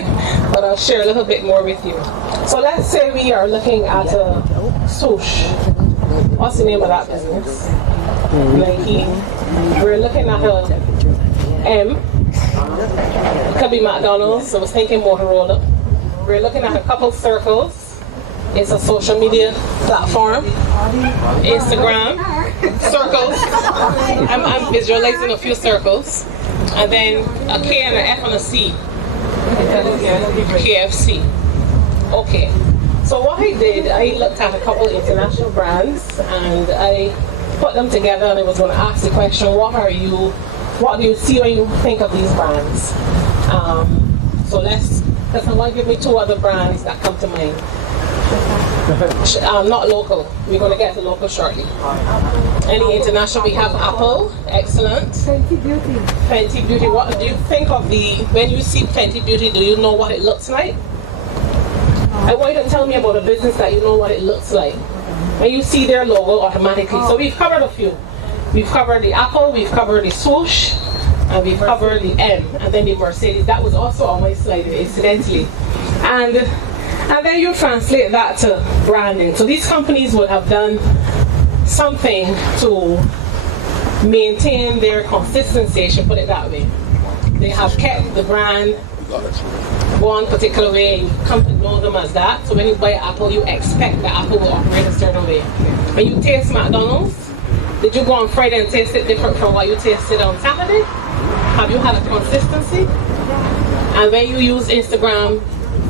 but I'll share a little bit more with you. So let's say we are looking at a swoosh. What's the name of that business? Nike. We're looking at a M. It could be McDonald's. I was thinking Motorola. We're looking at a couple circles. It's a social media platform. Instagram. Circles. I'm visualizing a few circles. And then a K and an F and a C. KFC. Okay. So what I did, I looked at a couple of international brands and I put them together, and I was going to ask the question, what do you see when you think of these brands? So because I want to give me two other brands that come to mind. Not local. We're going to get to local shortly. Any international? We have Apple. Excellent. Fenty Beauty. Fenty Beauty. What do you think of when you see Fenty Beauty, do you know what it looks like? I want you to tell me about a business that you know what it looks like. When you see their logo automatically. So we've covered a few. We've covered the Apple, we've covered the swoosh, and we've covered the M, and then the Mercedes. That was also on my slide, incidentally. And then you translate that to branding. So these companies would have done something to maintain their consistency, I should put it that way. They have kept the brand one particular way, and you come to know them as that. So when you buy Apple, you expect that Apple will operate a certain way. When you taste McDonald's, did you go on Friday and taste it different from what you tasted on Saturday? Have you had a consistency? And when you use Instagram,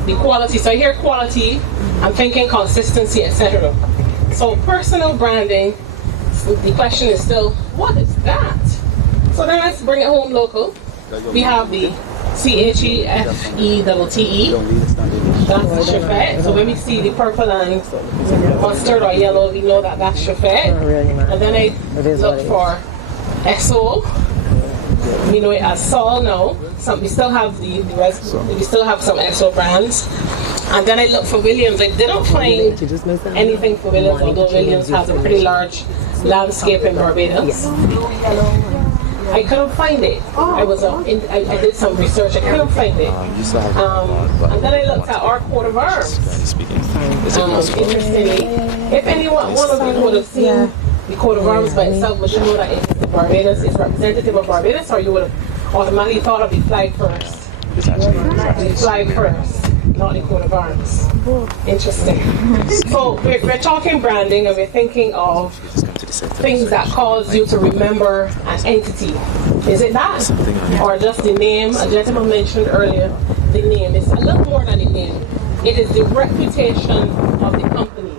the quality, so I hear quality, I'm thinking consistency, etc. So personal branding, the question is still, what is that? So then let's bring it home local. We have the CHEFETTE, that's the Chefette. So when we see the purple and mustard or yellow, we know that that's Chefette. And then I look for SO. We know it as Sol now. We still have we still have some SO brands. And then I look for Williams. I didn't find anything for Williams, although Williams has a pretty large landscape in Barbados. I couldn't find it. I did some research. I couldn't find it. And then I looked at our coat of arms. Interestingly, if anyone, one of you would have seen the coat of arms by itself, would you know that it's Barbados, it's representative of Barbados, or you would have automatically thought of the flag first? The flag first, not the coat of arms. Interesting. So we're talking branding, and we're thinking of things that cause you to remember an entity. Is it that? Or just the name? A gentleman mentioned earlier the name. It's a little more than the name. It is the reputation of the company,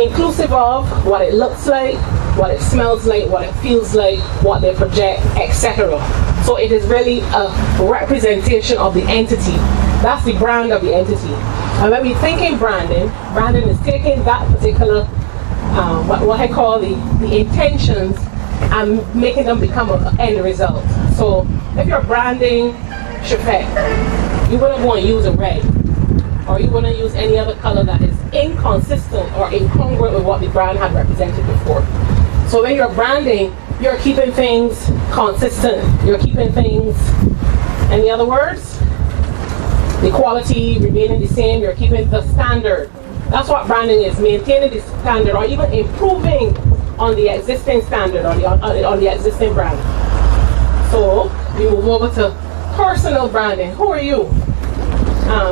inclusive of what it looks like, what it smells like, what it feels like, what they project, etc. So it is really a representation of the entity. That's the brand of the entity. And when we're thinking branding is taking that particular what I call the intentions and making them become an end result. So if you're branding Chefette, you wouldn't want to use a red, or you wouldn't use any other color that is inconsistent or incongruent with what the brand had represented before. So when you're branding, you're keeping things consistent. You're keeping things, any other words? The quality remaining the same. You're keeping the standard. That's what branding is, maintaining the standard or even improving on the existing standard or on the existing brand. So we move over to personal branding. Who are you?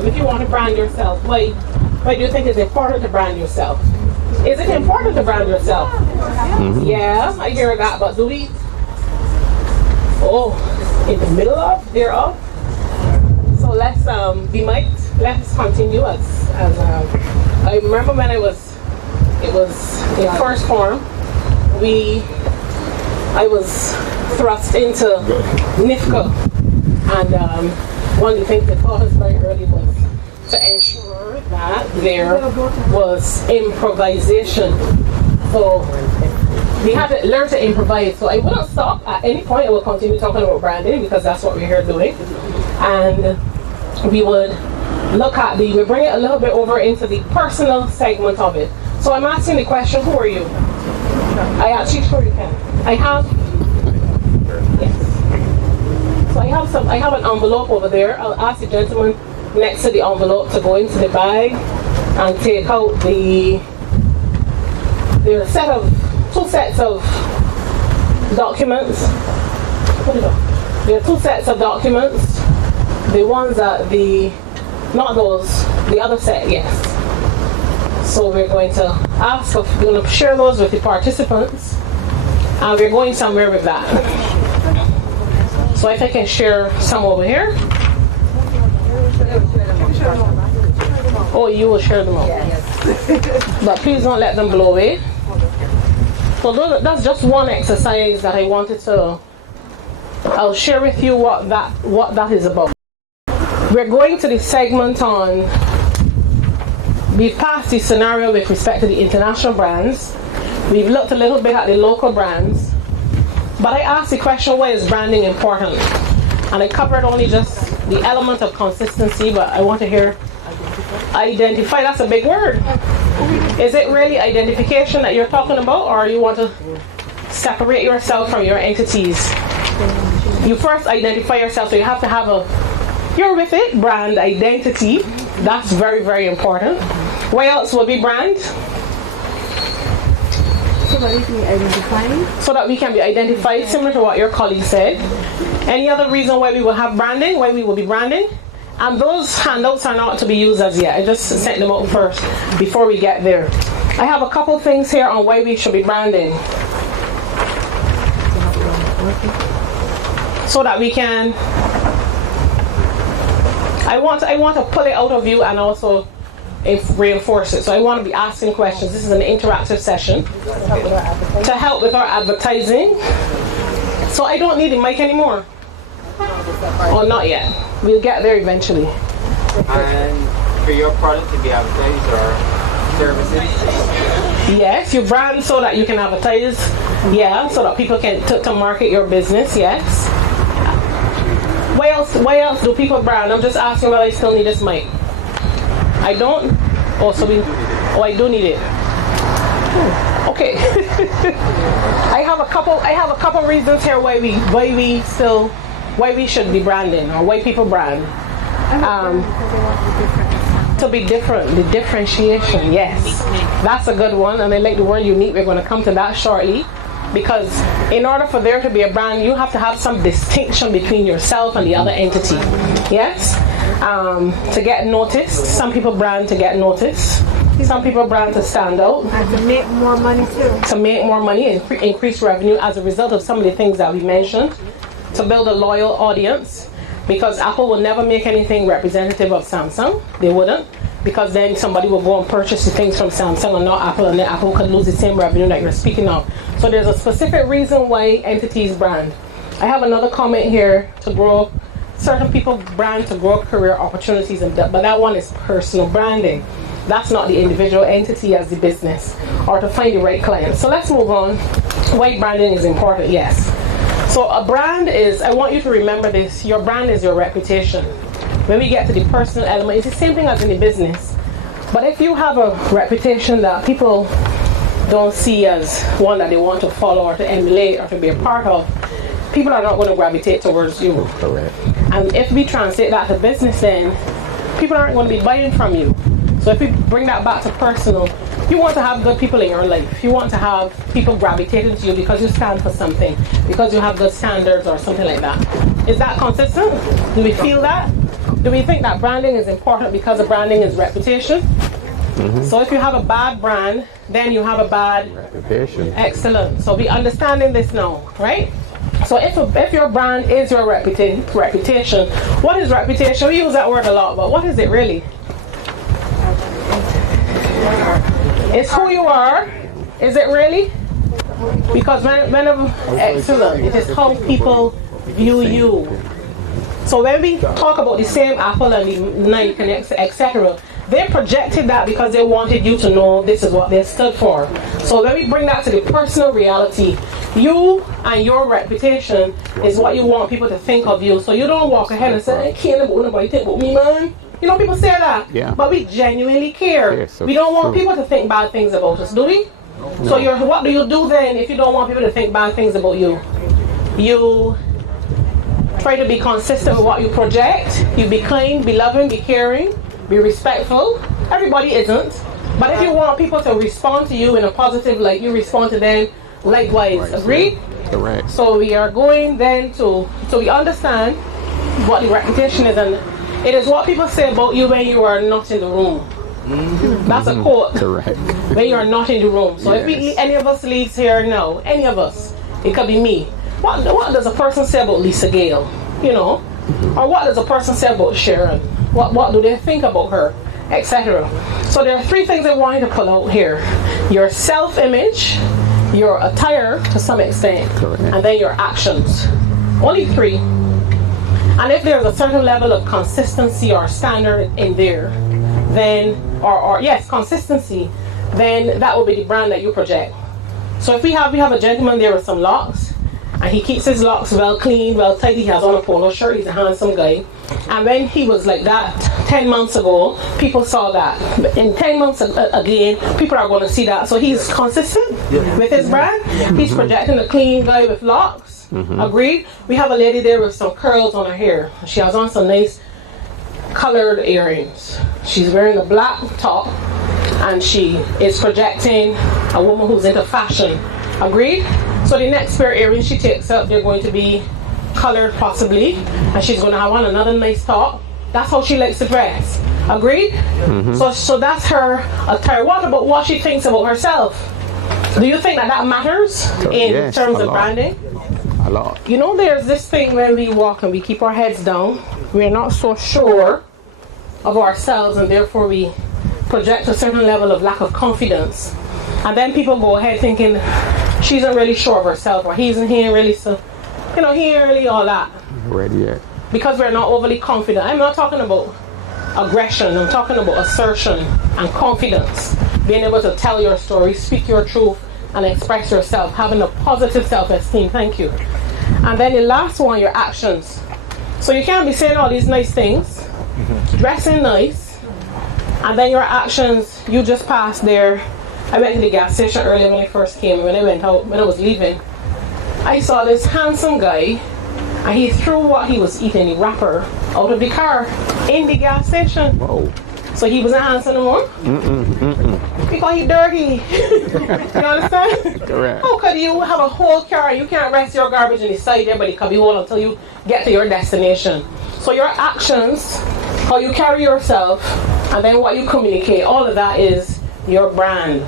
If you want to brand yourself, why do you think it's important to brand yourself? Is it important to brand yourself? Mm-hmm. Yeah, I hear that, but do we? Oh, in the middle of, thereof? So let's continue as I remember when it was in first form, I was thrust into NIFCA, and one of the things they taught us very early was to ensure that there was improvisation. So we had to learn to improvise. So I wouldn't stop at any point. I will continue talking about branding because that's what we're here doing. And we would look at we bring it a little bit over into the personal segment of it. So I'm asking the question, who are you? I actually sure you can. I have, yes. So I have an envelope over there. I'll ask the gentleman next to the envelope to go into the bag and take out there are two sets of documents. There are two sets of documents. The ones that the other set, yes. So we're going to we're going to share those with the participants, and we're going somewhere with that. So if I can share some over here. Oh, you will share them all. But please don't let them blow away. So that's just one exercise that I wanted to. I'll share with you what that is about. We're going to the segment on. We've passed the scenario with respect to the international brands. We've looked a little bit at the local brands. But I asked the question, why is branding important? And I covered only just the element of consistency, but I want to hear identify. That's a big word. Is it really identification that you're talking about, or you want to separate yourself from your entities? You first identify yourself, so you have to have you're with it, brand identity. That's very, very important. What else would be brand? So that we can be identified. So that we can be identified, similar to what your colleague said. Any other reason why we will have branding, why we will be branding? And those handouts are not to be used as yet. I just sent them out first before we get there. I have a couple things here on why we should be branding. So that we can... I want to pull it out of you and also reinforce it. So I want to be asking questions. This is an interactive session to help with our advertising. So I don't need the mic anymore. Oh, not yet. We'll get there eventually. And for your product to be advertised or services? Yes, you brand so that you can advertise. Yeah, so that people can to market your business. Yes. Why else do people brand? I'm just asking whether I still need this mic. I don't. Oh, I do need it. Okay. I have a couple reasons here why we should be branding, or why people brand. To be different, the differentiation. Yes, that's a good one, and I like the word unique. We're going to come to that shortly. Because in order for there to be a brand, you have to have some distinction between yourself and the other entity. Yes? To get noticed. Some people brand to get noticed. Some people brand to stand out. And to make more money too. To make more money and increase revenue as a result of some of the things that we mentioned. To build a loyal audience. Because Apple will never make anything representative of Samsung. They wouldn't. Because then somebody will go and purchase the things from Samsung and not Apple, and then Apple could lose the same revenue that you're speaking of. So there's a specific reason why entities brand. I have another comment here to grow. Certain people brand to grow career opportunities, but that one is personal branding. That's not the individual entity as the business, or to find the right client. So let's move on. Why branding is important, yes. So a brand is, I want you to remember this, your brand is your reputation. When we get to the personal element, it's the same thing as in the business. But if you have a reputation that people don't see as one that they want to follow or to emulate or to be a part of, people are not going to gravitate towards you. Correct. And if we translate that to business, then people aren't going to be buying from you. So if we bring that back to personal, you want to have good people in your life. You want to have people gravitating to you because you stand for something, because you have good standards or something like that. Is that consistent? Do we feel that? Do we think that branding is important because the branding is reputation? Mm-hmm. So if you have a bad brand, then you have a bad reputation. Excellent. So we understanding this now, right? So if your brand is your reputation, what is reputation? We use that word a lot, but what is it really? It's who you are. Is it really? Because whenever excellent, it is how people view you. So when we talk about the same Apple and the Nike, etc., they projected that because they wanted you to know this is what they stood for. So when we bring that to the personal reality, you and your reputation is what you want people to think of you. So you don't walk ahead and say, I can't about nobody think about me, man. You know, people say that, yeah. But we genuinely care. Yeah, so we don't want true. people to think bad things about us, do we? No. So what do you do then if you don't want people to think bad things about you? You Try to be consistent with what you project. You be kind, be loving, be caring, be respectful. Everybody isn't. But if you want people to respond to you in a positive light, you respond to them likewise. Agreed? Correct. So we are going then so we understand what the reputation is, and it is what people say about you when you are not in the room. That's a quote. Correct. When you are not in the room. So if any of us leaves here now, any of us, it could be me. What does a person say about Lisa Gale? You know? Or what does a person say about Sharon? What do they think about her? Etc. So there are 3 things I want you to pull out here. Your self-image, your attire to some extent, and then your actions. Only 3. And if there's a certain level of consistency or standard in there, then, consistency, then that will be the brand that you project. So if we have a gentleman there with some locks, and he keeps his locks well clean, well tight, he has on a polo shirt, he's a handsome guy. And when he was like that 10 months ago, people saw that. In 10 months again, people are going to see that. So he's consistent with his brand. He's projecting a clean guy with locks. Agreed? We have a lady there with some curls on her hair. She has on some nice colored earrings. She's wearing a black top, and she is projecting a woman who's into fashion. Agreed? So the next pair of earrings she takes up, they're going to be colored possibly, and she's going to have on another nice top. That's how she likes to dress. Agreed? So that's her attire. What about what she thinks about herself? Do you think that matters in terms of branding? A lot. You know, there's this thing when we walk and we keep our heads down, we're not so sure of ourselves, and therefore we project a certain level of lack of confidence. And then people go ahead thinking she isn't really sure of herself, or he ain't really all that. Ready yet. Because we're not overly confident. I'm not talking about aggression, I'm talking about assertion and confidence. Being able to tell your story, speak your truth, and express yourself, having a positive self-esteem. Thank you. And then the last one, your actions. So you can't be saying all these nice things, dressing nice, and then your actions, you just passed there. I went to the gas station earlier when I first came. When I went out, when I was leaving, I saw this handsome guy, and he threw what he was eating, the wrapper, out of the car in the gas station. Whoa. So he wasn't handsome no more? Because he dirty. You understand? Correct. How could you have a whole car and you can't rest your garbage in the side there, but it could be whole until you get to your destination? So your actions, how you carry yourself, and then what you communicate, all of that is your brand.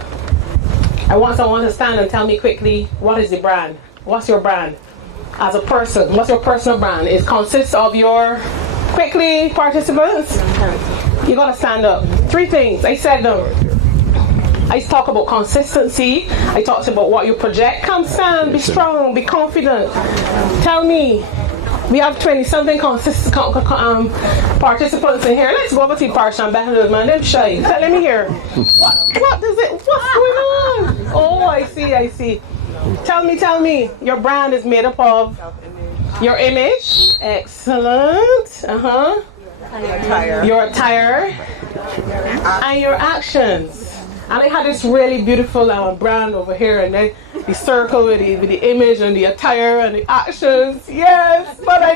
I want someone to stand and tell me quickly, what is the brand? What's your brand? As a person, what's your personal brand? It consists of your, quickly, participants, you gotta stand up. 3 things, I said them. I talk about consistency, I talked about what you project. Come stand, be strong, be confident. Tell me, we have 20-something participants in here. Let's go over to the parish and battle man, them shy. Let me hear. What's going on? Oh, I see. Tell me, your brand is made up of your image. Excellent. Your attire. And your actions. And I had this really beautiful brand over here, and then the circle with the image and the attire and the actions. Yes, but I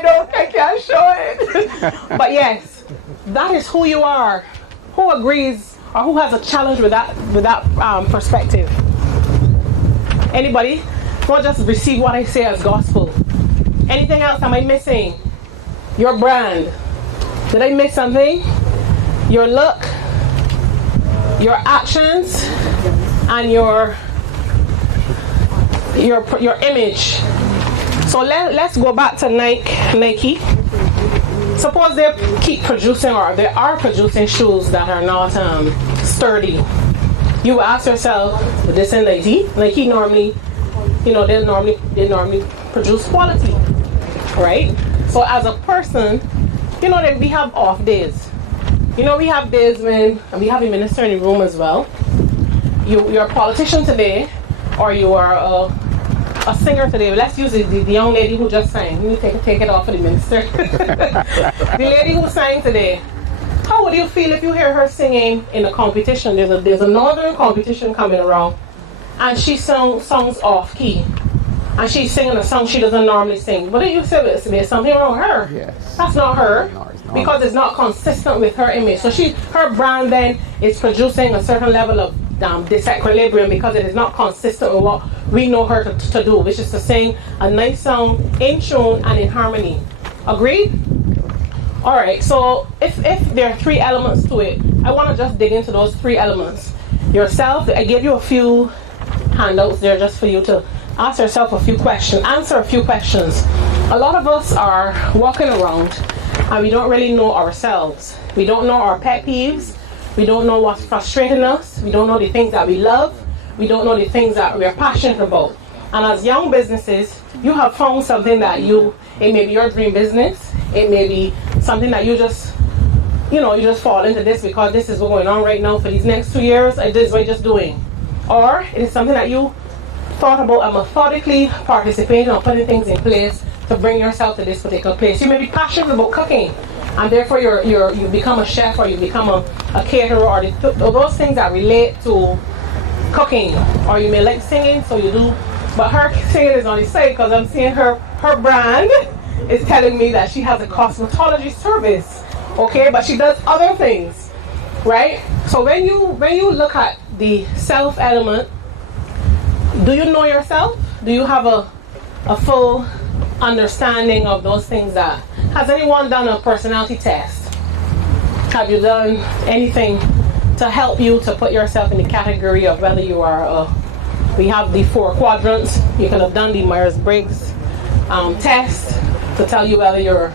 can't show it. But yes, that is who you are. Who agrees or who has a challenge with that perspective? Anybody? Don't just receive what I say as gospel. Anything else am I missing? Your brand. Did I miss something? Your look, your actions, and your image. So let's go back to Nike. Suppose they keep producing, or they are producing shoes that are not sturdy. You will ask yourself, this is Nike normally, they normally produce quality, right? So as a person, that we have off days. We have days when, and we have a minister in the room as well. You're a politician today, or you are a singer today. Let's use the young lady who just sang. You need to take it off for the minister. The lady who sang today. How would you feel if you hear her singing in a competition? There's a northern competition coming around, and she songs off key, and she's singing a song she doesn't normally sing. What do you say? There's something wrong with her. Yes. That's not her. No, it's not. Because it's not consistent with her image. So her brand then is producing a certain level of disequilibrium because it is not consistent with what we know her to do, which is to sing a nice song in tune and in harmony. Agreed? Alright, so if there are 3 elements to it, I want to just dig into those 3 elements. Yourself, I gave you a few handouts there just for you to ask yourself a few questions, answer a few questions. A lot of us are walking around and we don't really know ourselves. We don't know our pet peeves. We don't know what's frustrating us. We don't know the things that we love. We don't know the things that we're passionate about. And as young businesses, you have found something that it may be your dream business. It may be something that you just fall into this because this is what's going on right now for these next 2 years. This is what you're just doing. Or it is something that you thought about and methodically participating or putting things in place to bring yourself to this particular place. You may be passionate about cooking, and therefore you become a chef or you become a caterer or those things that relate to cooking. Or you may like singing, so you do. But her singing is on the side because I'm seeing her brand is telling me that she has a cosmetology service. Okay, but she does other things, right? So when you look at the self element, do you know yourself? Do you have a full understanding of those things? Has anyone done a personality test? Have you done anything to help you to put yourself in the category of whether you are we have the 4 quadrants. You could have done the Myers-Briggs test to tell you whether you're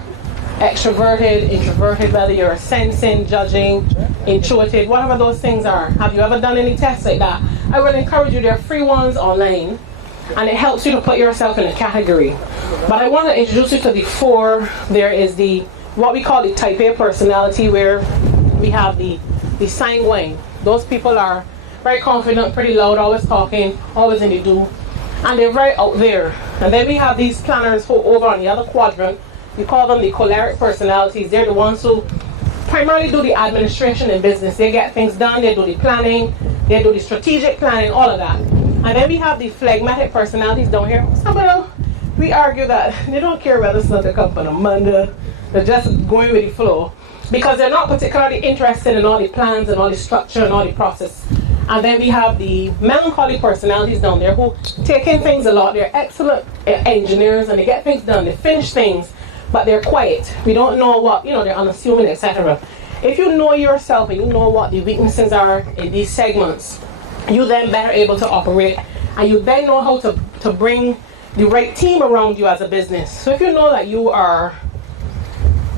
extroverted, introverted, whether you're sensing, judging, intuitive, whatever those things are. Have you ever done any tests like that? I would encourage you. There are free ones online, and it helps you to put yourself in a category. But I want to introduce you to the 4. There is what we call the type A personality, where we have the sanguine. Those people are very confident, pretty loud, always talking, always in the do, and they're very out there. And then we have these planners who over on the other quadrant. We call them the choleric personalities. They're the ones who primarily do the administration in business. They get things done, they do the planning, they do the strategic planning, all of that. And then we have the phlegmatic personalities down here. Somehow we argue that they don't care whether Sunday comes on a Monday. They're just going with the flow because they're not particularly interested in all the plans and all the structure and all the process. And then we have the melancholy personalities down there who take in things a lot. They're excellent engineers and they get things done. They finish things, but they're quiet. We don't know what, they're unassuming, etc. If you know yourself and you know what the weaknesses are in these segments, you then better able to operate, and you then know how to bring the right team around you as a business. So if you know that you are,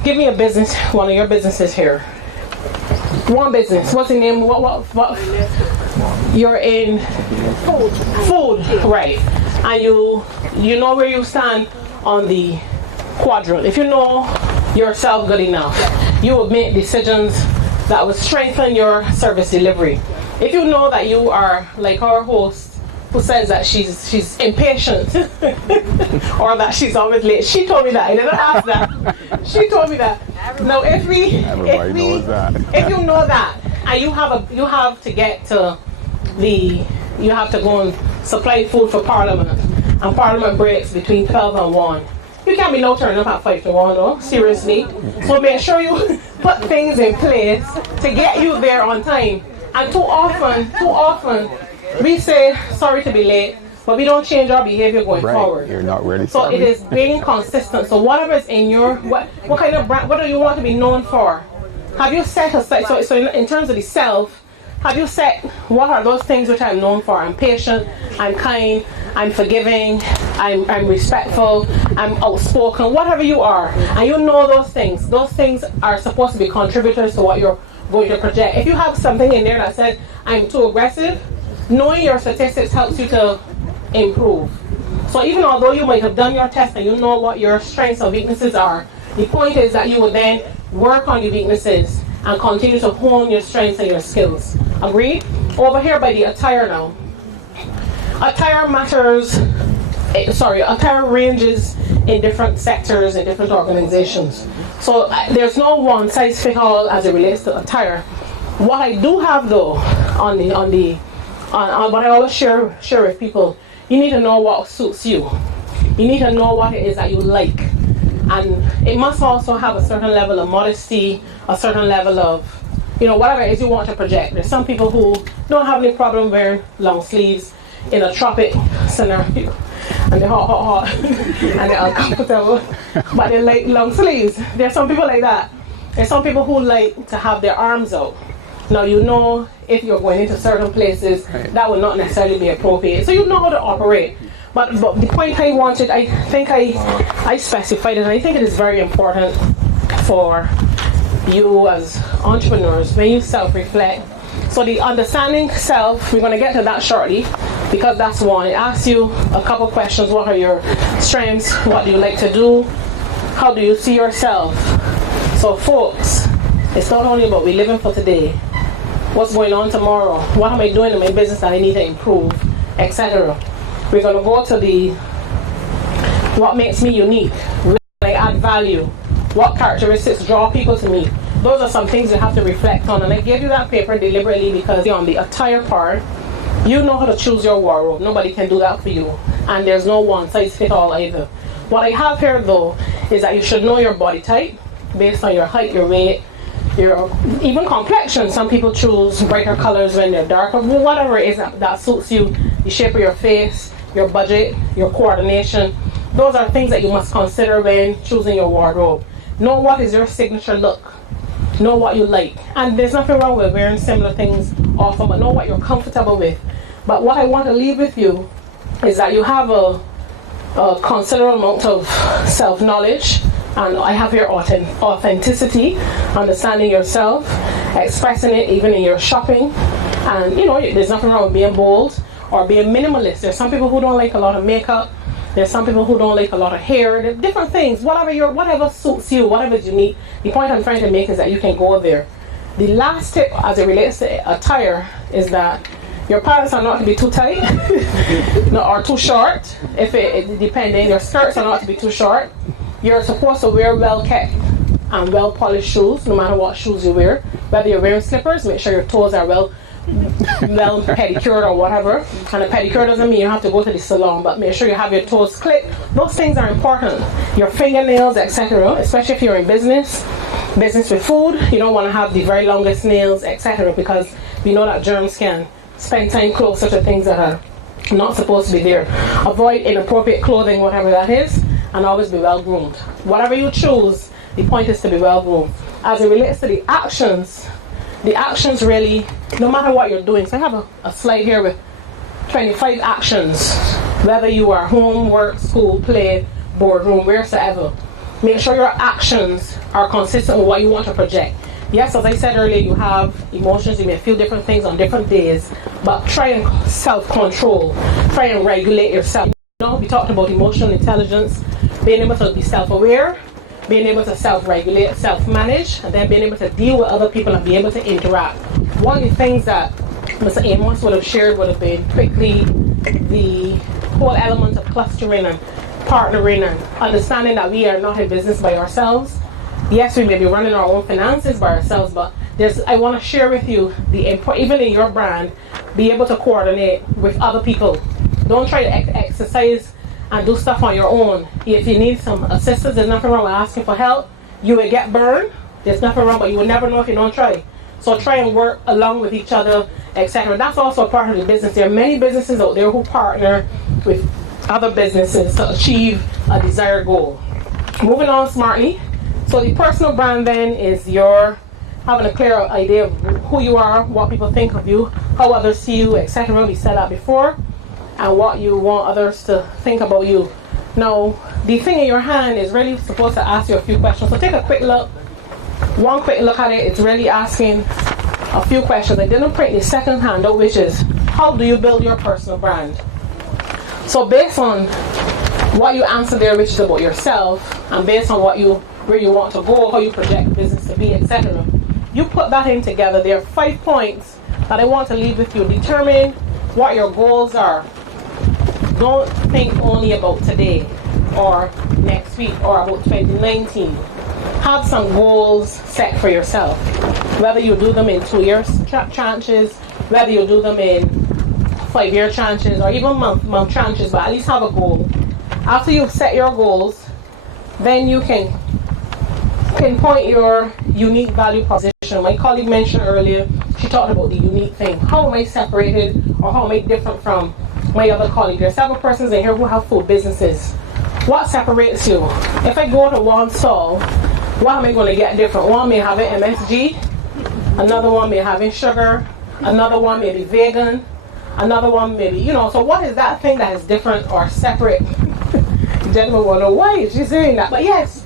give me a business, one of your businesses here. One business. What's the name? What? You're in food, right? And you know where you stand on the quadrant. If you know yourself good enough, you will make decisions that will strengthen your service delivery. If you know that you are like our host, who says that she's impatient or that she's always late. She told me that. I didn't ask that. She told me that. Now, if you know that, and you have to get to you have to go and supply food for Parliament, and Parliament breaks between 12 and 1. You can't be no turning up at 5 to 1, no? Seriously. So make sure you put things in place to get you there on time. And too often, we say sorry to be late, but we don't change our behavior going forward. You're not really so sorry. It is being consistent. So whatever is in your, what kind of brand, what do you want to be known for? Have you set aside, so in terms of the self, have you set, what are those things which I'm known for? I'm patient, I'm kind, I'm forgiving, I'm respectful, I'm outspoken, whatever you are. And you know those things are supposed to be contributors to what you're going to project. If you have something in there that says, I'm too aggressive, knowing your statistics helps you to improve. So even although you might have done your test and you know what your strengths and weaknesses are, the point is that you would then work on your weaknesses and continue to hone your strengths and your skills. Agreed? Over here by the attire now. Attire attire ranges in different sectors, in different organizations. So there's no one size fits all as it relates to attire. What I do have though, on what I always share with people, you need to know what suits you. You need to know what it is that you like. And it must also have a certain level of modesty, a certain level of, whatever it is you want to project. There's some people who don't have any problem wearing long sleeves in a tropic scenario. And they're hot, and they're uncomfortable, but they like long sleeves. There's some people like that. There's some people who like to have their arms out. Now, if you're going into certain places, that would not necessarily be appropriate. So you know how to operate. But the point I wanted, I think I specified it, and I think it is very important for you as entrepreneurs when you self-reflect. So the understanding self, we're going to get to that shortly, because that's one. It asks you a couple questions. What are your strengths? What do you like to do? How do you see yourself? So folks, it's not only about we living for today. What's going on tomorrow? What am I doing in my business that I need to improve, etc. We're going to go to what makes me unique, where I add value, what characteristics draw people to me. Those are some things you have to reflect on. And I gave you that paper deliberately because on the attire part, you know how to choose your wardrobe. Nobody can do that for you. And there's no one size fit all either. What I have here though is that you should know your body type based on your height, your weight, your even complexion. Some people choose brighter colors when they're darker. Whatever it is that suits you, the shape of your face, your budget, your coordination. Those are things that you must consider when choosing your wardrobe. Know what is your signature look. Know what you like. And there's nothing wrong with wearing similar things often, but know what you're comfortable with. But what I want to leave with you is that you have a considerable amount of self-knowledge. And I have your authenticity, understanding yourself, expressing it even in your shopping. And there's nothing wrong with being bold or being minimalist. There's some people who don't like a lot of makeup. There's some people who don't like a lot of hair. There's different things. Whatever suits you, whatever is unique. The point I'm trying to make is that you can go there. The last tip as it relates to attire is that your pants are not to be too tight or too short. If it depending, your skirts are not to be too short. You're supposed to wear well-kept and well-polished shoes, no matter what shoes you wear. Whether you're wearing slippers, make sure your toes are well pedicured or whatever. And a pedicure doesn't mean you have to go to the salon, but make sure you have your toes clipped. Those things are important. Your fingernails, etc. Especially if you're in business with food, you don't want to have the very longest nails, etc. Because we know that germs can spend time closer to things that are not supposed to be there. Avoid inappropriate clothing, whatever that is. And always be well groomed. Whatever you choose, the point is to be well groomed. As it relates to the actions really, no matter what you're doing. So I have a slide here with 25 actions. Whether you are home, work, school, play, boardroom, wheresoever. Make sure your actions are consistent with what you want to project. Yes, as I said earlier, you have emotions. You may feel different things on different days. But try and self-control. Try and regulate yourself. We talked about emotional intelligence. Being able to be self-aware, being able to self-regulate, self-manage, and then being able to deal with other people and be able to interact. One of the things that Mr. Amos would have shared would have been quickly the whole element of clustering and partnering and understanding that we are not in business by ourselves. Yes, we may be running our own finances by ourselves, but I want to share with you even in your brand, be able to coordinate with other people. Don't try to exercise and do stuff on your own. If you need some assistance, there's nothing wrong with asking for help. You will get burned. There's nothing wrong, but you will never know if you don't try. So try and work along with each other, etc. That's also a part of the business. There are many businesses out there who partner with other businesses to achieve a desired goal. Moving on smartly. So the personal brand then is your having a clear idea of who you are, what people think of you, how others see you, etc. We said that before. And what you want others to think about you. Now, the thing in your hand is really supposed to ask you a few questions. So take a quick look. One quick look at it. It's really asking a few questions. I didn't print the second handout, which is, how do you build your personal brand? So based on what you answer there, which is about yourself, and based on where you want to go, how you project business to be, etc., you put that in together. There are 5 points that I want to leave with you. Determine what your goals are. Don't think only about today or next week or about 2019. Have some goals set for yourself. Whether you do them in 2-year tranches, whether you do them in 5-year tranches, or even month tranches, but at least have a goal. After you've set your goals, then you can pinpoint your unique value proposition. My colleague mentioned earlier, she talked about the unique thing. How am I separated, or how am I different from my other colleagues? There are several persons in here who have food businesses. What separates you? If I go to one stall, what am I going to get different? One may have an MSG, another one may have sugar, another one may be vegan, another one may be, so what is that thing that is different or separate? The gentleman will know, why is she saying that? But yes,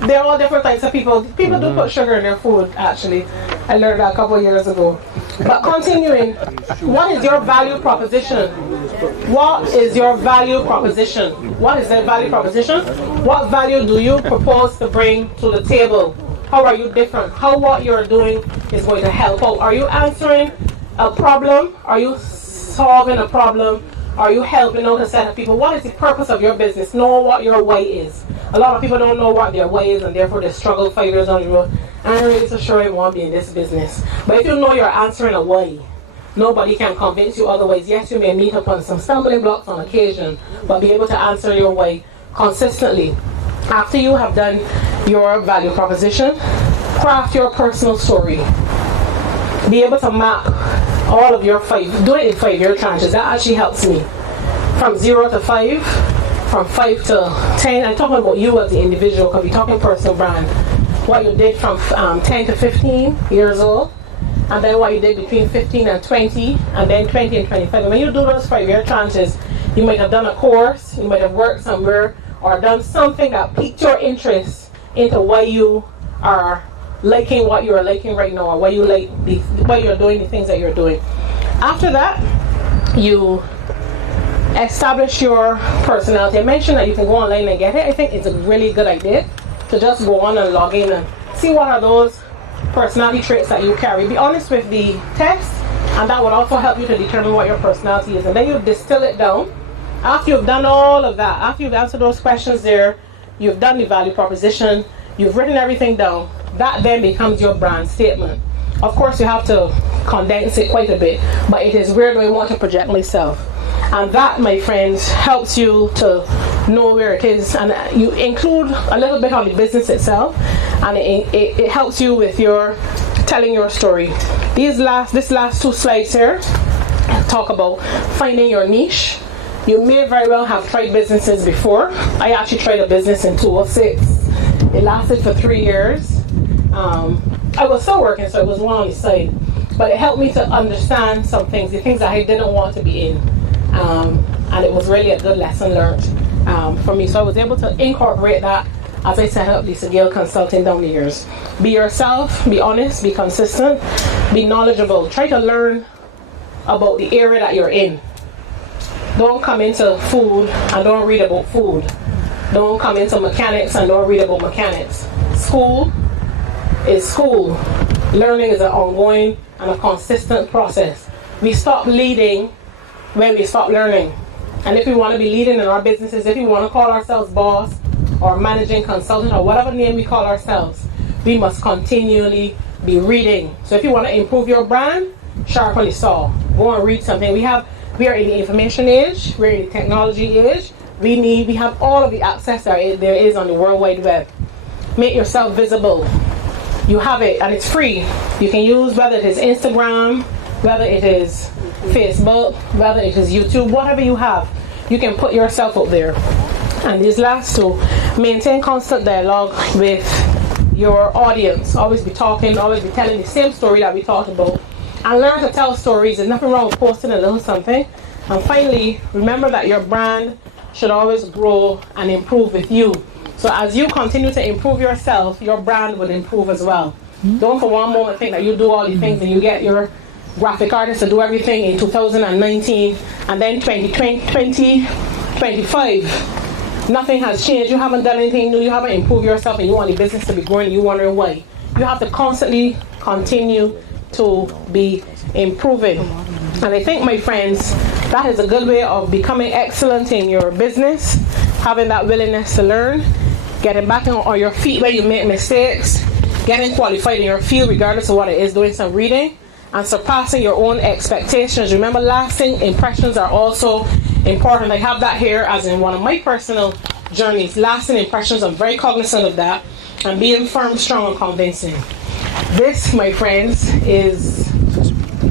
they're all different types of people. People do put sugar in their food, actually. I learned that a couple of years ago. But continuing, what is your value proposition? What is your value proposition? What is their value proposition? What value do you propose to bring to the table? How are you different? How what you're doing is going to help out? Are you answering a problem? Are you solving a problem? Are you helping out a set of people? What is the purpose of your business? Know what your way is. A lot of people don't know what their way is, and therefore they struggle 5 years on the road. I'm really so sure I want to be in this business. But if you know you're answering a way, nobody can convince you otherwise. Yes, you may meet upon some stumbling blocks on occasion, but be able to answer your way consistently. After you have done your value proposition, craft your personal story. Be able to map all of your do it in 5-year tranches. That actually helps me. From 0 to 5, from 5 to 10. I'm talking about you as the individual, because we're talking personal brand. What you did from 10 to 15 years old, and then what you did between 15 and 20, and then 20 and 25. And when you do those 5-year tranches, you might have done a course, you might have worked somewhere, or done something that piqued your interest into why you are liking what you are liking right now, or why you like why you're doing the things that you're doing. After that, you establish your personality. I mentioned that you can go online and get it. I think it's a really good idea to just go on and log in and see what are those personality traits that you carry. Be honest with the test, and that would also help you to determine what your personality is. And then you distill it down. After you've done all of that, after you've answered those questions there, you've done the value proposition, you've written everything down, that then becomes your brand statement. Of course, you have to condense it quite a bit, but it is where do I want to project myself. And that, my friends, helps you to know where it is. And you include a little bit on the business itself, and it helps you with your telling your story. This last 2 slides here talk about finding your niche. You may very well have tried businesses before. I actually tried a business in 2006. It lasted for 3 years. I was still working, so it was one on the side. But it helped me to understand some things, the things that I didn't want to be in. And it was really a good lesson learned for me. So I was able to incorporate that as I set up Lisa Gale Consulting down the years. Be yourself, be honest, be consistent, be knowledgeable. Try to learn about the area that you're in. Don't come into food and don't read about food. Don't come into mechanics and don't read about mechanics. School is school. Learning is an ongoing and a consistent process. We stop leading when we stop learning. And if we want to be leading in our businesses, if we want to call ourselves boss or managing consultant or whatever name we call ourselves, we must continually be reading. So if you want to improve your brand, sharpen the saw. Go and read something. We are in the information age, we're in the technology age. We have all of the access there is on the World Wide Web. Make yourself visible. You have it, and it's free. You can use whether it is Instagram, whether it is Facebook, whether it is YouTube, whatever you have, you can put yourself out there. And these last 2, maintain constant dialogue with your audience. Always be talking, always be telling the same story that we talked about. And learn to tell stories. There's nothing wrong with posting a little something. And finally, remember that your brand should always grow and improve with you. So as you continue to improve yourself, your brand will improve as well. Don't for one moment think that you do all these things and you get your graphic artist to do everything in 2019, and then 2025, nothing has changed. You haven't done anything new, you haven't improved yourself, and you want the business to be growing and you're wondering why. You have to constantly continue to be improving. And I think, my friends, that is a good way of becoming excellent in your business, having that willingness to learn, getting back on your feet when you make mistakes, getting qualified in your field regardless of what it is, doing some reading, and surpassing your own expectations. Remember, lasting impressions are also important. I have that here as in one of my personal journeys. Lasting impressions, I'm very cognizant of that, and being firm, strong, and convincing. This, my friends, is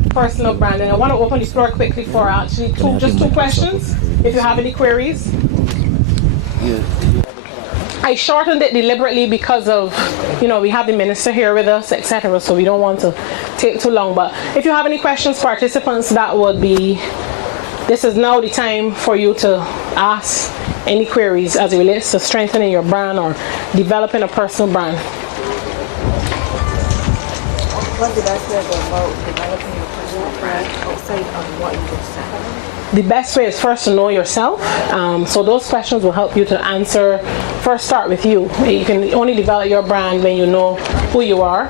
personal branding. I want to open the floor quickly for actually just two questions, if you have any queries. I shortened it deliberately because of, we have the minister here with us, etc. So we don't want to take too long. But if you have any questions, participants, this is now the time for you to ask any queries as it relates to strengthening your brand or developing a personal brand. What's the best way to go about developing your personal brand outside of what you just said? The best way is first to know yourself. So those questions will help you to answer. First, start with you. You can only develop your brand when you know who you are,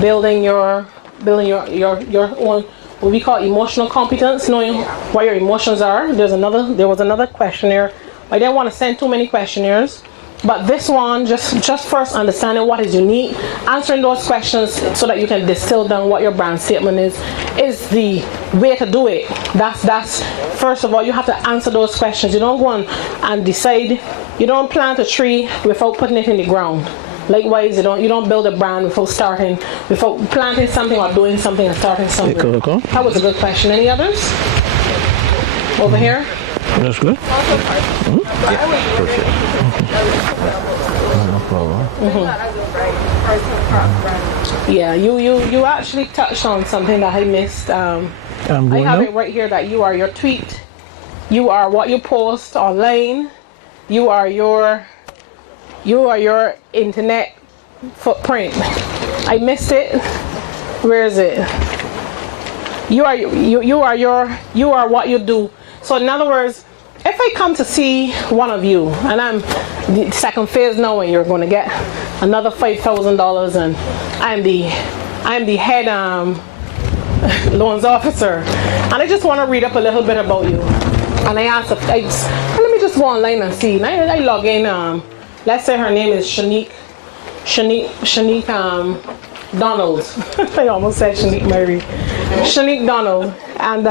building your own, what we call emotional competence, knowing what your emotions are. There was another questionnaire. I didn't want to send too many questionnaires. But this one, just first understanding what is unique, answering those questions so that you can distill down what your brand statement is the way to do it. That's first of all, you have to answer those questions. You don't go on and decide. You don't plant a tree without putting it in the ground. Likewise, you don't build a brand without planting something or doing something and starting something. That was a good question. Any others? Over here? That's good. No problem. Yeah, you actually touched on something that I missed. I have it right here that you are your tweet. You are what you post online. You are your internet footprint. I missed it. Where is it? You are what you do. So in other words, if I come to see one of you, and I'm the second phase now, and you're going to get another $5,000, and I'm the head loans officer, and I just want to read up a little bit about you, and I asked, let me just go online and see. And I log in. Let's say her name is Shanique Donald. I almost said Shanique Murray. Shanique Donald, and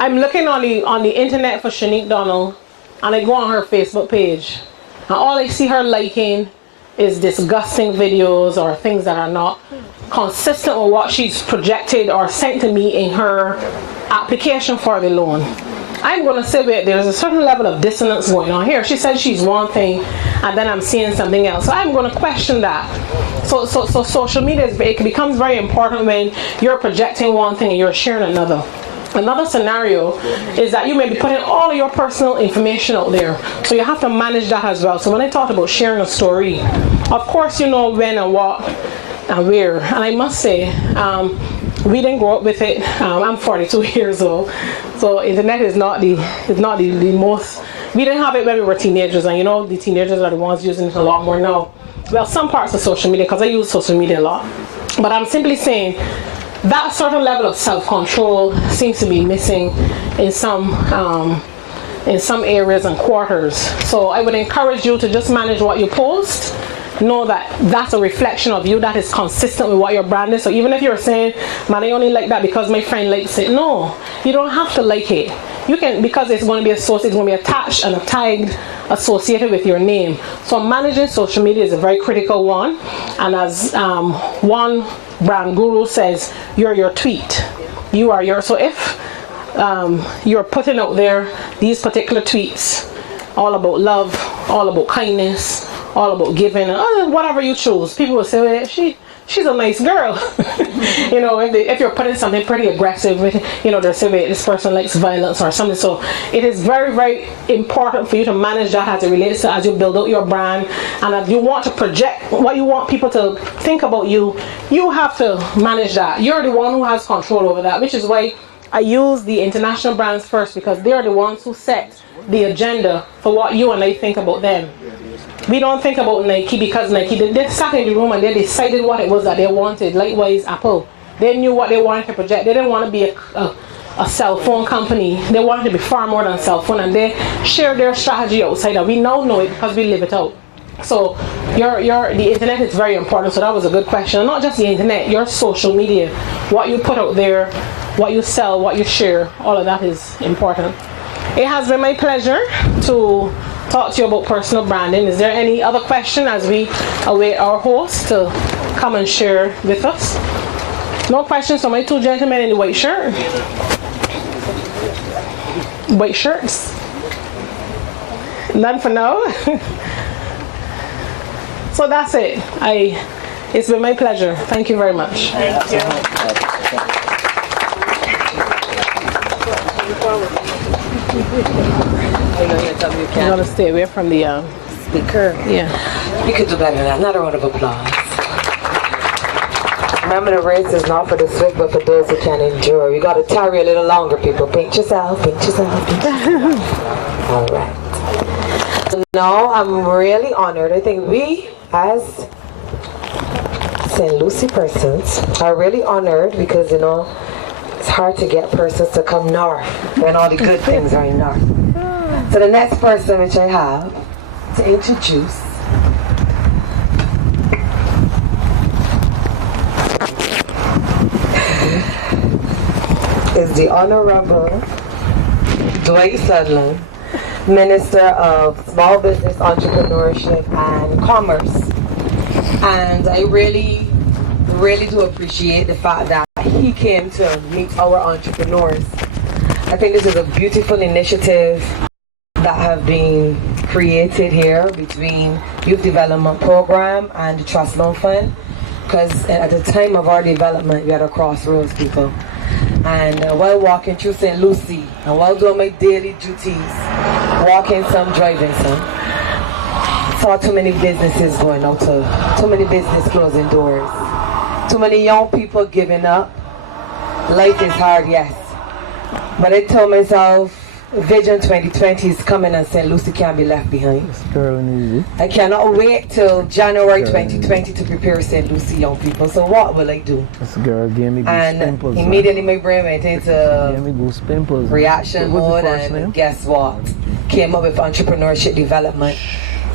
I'm looking on the internet for Shanique Donald, and I go on her Facebook page, and all I see her liking is disgusting videos or things that are not consistent with what she's projected or sent to me in her application for the loan. I'm going to say that there's a certain level of dissonance going on here. She said she's one thing, and then I'm seeing something else. So I'm going to question that. So social media, it becomes very important when you're projecting one thing and you're sharing another. Another scenario is that you may be putting all of your personal information out there. So you have to manage that as well. So when I talked about sharing a story, of course you know when and what and where. And I must say, we didn't grow up with it. I'm 42 years old. So internet is not the most, we didn't have it when we were teenagers. And the teenagers are the ones using it a lot more now. Well, some parts of social media, because I use social media a lot. But I'm simply saying, that certain level of self-control seems to be missing in some areas and quarters. So I would encourage you to just manage what you post. Know that that's a reflection of you, that is consistent with what your brand is. So even if you're saying, man, I only like that because my friend likes it. No, you don't have to like it. You can, because it's going to be associated, it's going to be attached and tagged associated with your name. So managing social media is a very critical one. And as one brand guru says, you're your tweet. You are your, so if you're putting out there these particular tweets, all about love, all about kindness, all about giving, whatever you choose, people will say, well, she's a nice girl. If you're putting something pretty aggressive, they'll say, well, this person likes violence or something. So it is very, very important for you to manage that as it relates to, as you build out your brand, and as you want to project what you want people to think about you, you have to manage that. You're the one who has control over that, which is why I use the international brands first, because they're the ones who set the agenda for what you and I think about them. We don't think about Nike because Nike, they sat in the room and they decided what it was that they wanted. Likewise, Apple, they knew what they wanted to project. They didn't want to be a cell phone company. They wanted to be far more than cell phone, and they shared their strategy outside, and we now know it because we live it out. So the internet is very important. So that was a good question. And not just the internet, your social media, what you put out there, what you sell, what you share, all of that is important. It has been my pleasure to talk to you about personal branding. Is there any other question as we await our host to come and share with us? No questions from my two gentlemen in the white shirt. White shirts. None for now. So that's it. It's been my pleasure. Thank you very much. Thank you. You gotta stay away from the speaker. Yeah. You could do better than that. Another round of applause. Remember, the race is not for the swift, but for those who can endure. You gotta tarry a little longer, people. Pinch yourself, pinch yourself, pinch yourself. All right. No, I'm really honored. I think we, as St. Lucie persons, are really honored because, you know, it's hard to get persons to come north when all the good things are in north. So the next person which I have to introduce is the Honorable Dwight Sutherland, Minister of Small Business, Entrepreneurship and Commerce. And I really do appreciate the fact that he came to meet our entrepreneurs. I think this is a beautiful initiative that have been created here between Youth Development Program and the Trust Loan Fund, because at the time of our development we had a crossroads, people. And while walking through St. Lucie and while doing my daily duties, walking some, driving some, saw too many businesses going out of, too many business closing doors, too many young people giving up. Life is hard, yes. But I told myself, Vision 2020 is coming and St. Lucie can't be left behind. I cannot wait till January 2020 to prepare St. Lucie young people. So what will I do? And immediately my brain went into reaction mode, and guess what? Came up with entrepreneurship development.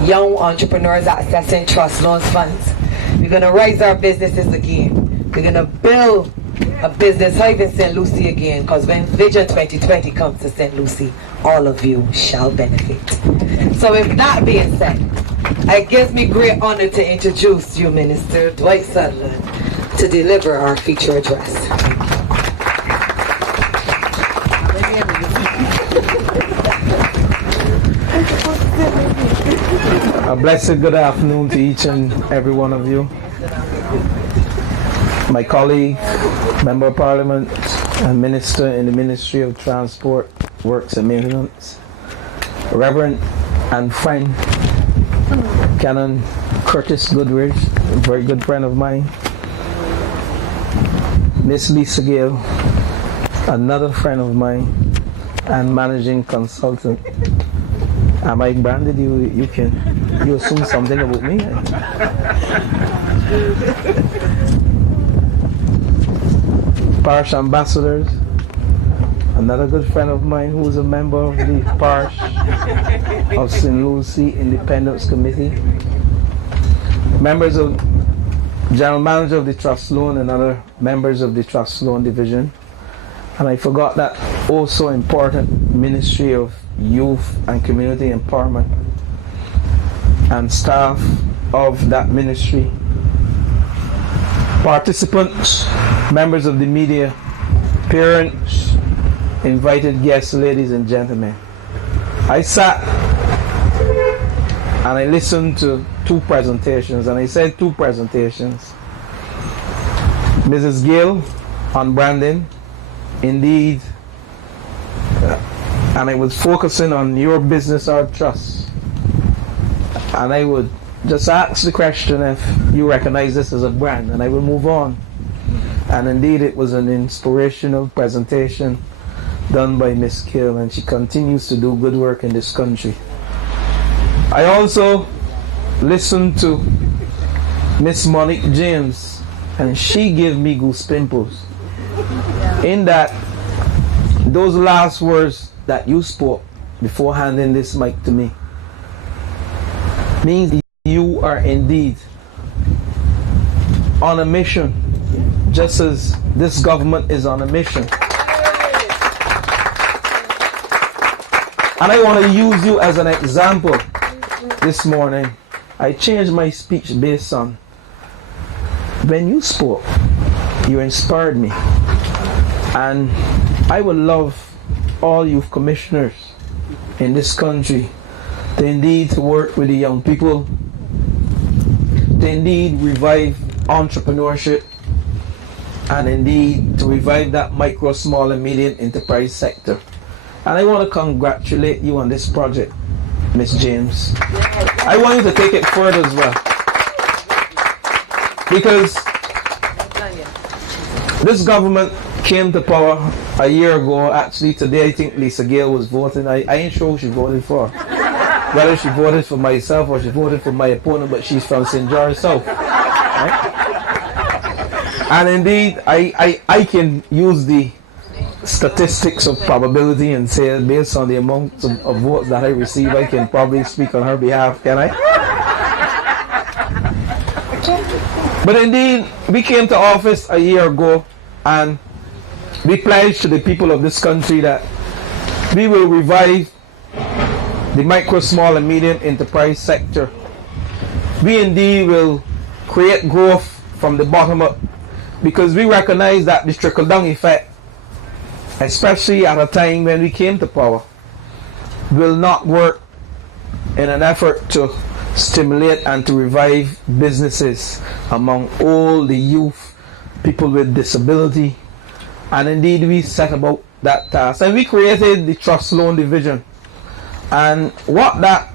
Young entrepreneurs accessing trust loans funds. We're going to raise our businesses again. We're going to build a business hive in St. Lucie again, because when Vision 2020 comes to St. Lucie, all of you shall benefit. So with that being said, it gives me great honor to introduce you, Minister Dwight Sutherland, to deliver our feature address. A blessed good afternoon to each and every one of you. My colleague, Member of Parliament, and Minister in the Ministry of Transport, Works and Maintenance, Reverend and friend, Canon Curtis Goodrich, a very good friend of mine, Miss Lisa Gale, another friend of mine, and managing consultant. Am I branded you? You assume something about me? Parish ambassadors, another good friend of mine who is a member of the Parish of St. Lucie Independence Committee, members of General Manager of the Trust Loan and other members of the Trust Loan Division, and I forgot that also important Ministry of Youth and Community Empowerment and staff of that ministry, participants, members of the media, parents, invited guests, ladies and gentlemen. I sat and I listened to two presentations, and I said two presentations. Mrs. Gill on branding, indeed, and I was focusing on your business or trust. And I would just ask the question if you recognize this as a brand, and I will move on. And indeed, it was an inspirational presentation done by Miss Gill, and she continues to do good work in this country. I also listened to Miss Monique James, and she gave me goosepimples. In that, those last words that you spoke before handing this mic to me means the You are indeed on a mission, just as this government is on a mission. And I want to use you as an example this morning. I changed my speech based on when you spoke. You inspired me. And I would love all youth commissioners in this country to indeed work with the young people, to indeed revive entrepreneurship, and indeed to revive that micro, small and medium enterprise sector. And I want to congratulate you on this project, Miss James. I want you to take it further as well. Because this government came to power a year ago. Actually, today I think Lisa Gale was voting. I ain't sure who she voted for. Whether she voted for myself or she voted for my opponent, but she's from St. George South. Right? And indeed, I can use the statistics of probability and say based on the amount of votes that I receive, I can probably speak on her behalf, can I? But indeed, we came to office a year ago and we pledged to the people of this country that we will revive the micro, small and medium enterprise sector. We indeed will create growth from the bottom up, because we recognize that the trickle-down effect, especially at a time when we came to power, will not work in an effort to stimulate and to revive businesses among all the youth, people with disability. And indeed we set about that task. And we created the Trust Loan Division. And what that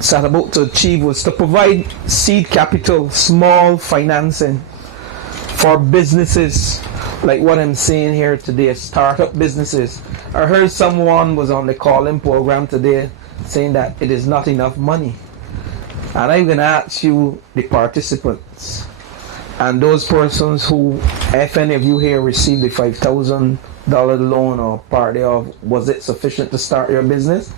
set about to achieve was to provide seed capital, small financing for businesses like what I'm saying here today, startup businesses. I heard someone was on the call-in program today saying that it is not enough money. And I'm going to ask you, the participants, and those persons who, if any of you here received the $5,000 loan or part thereof, was it sufficient to start your business?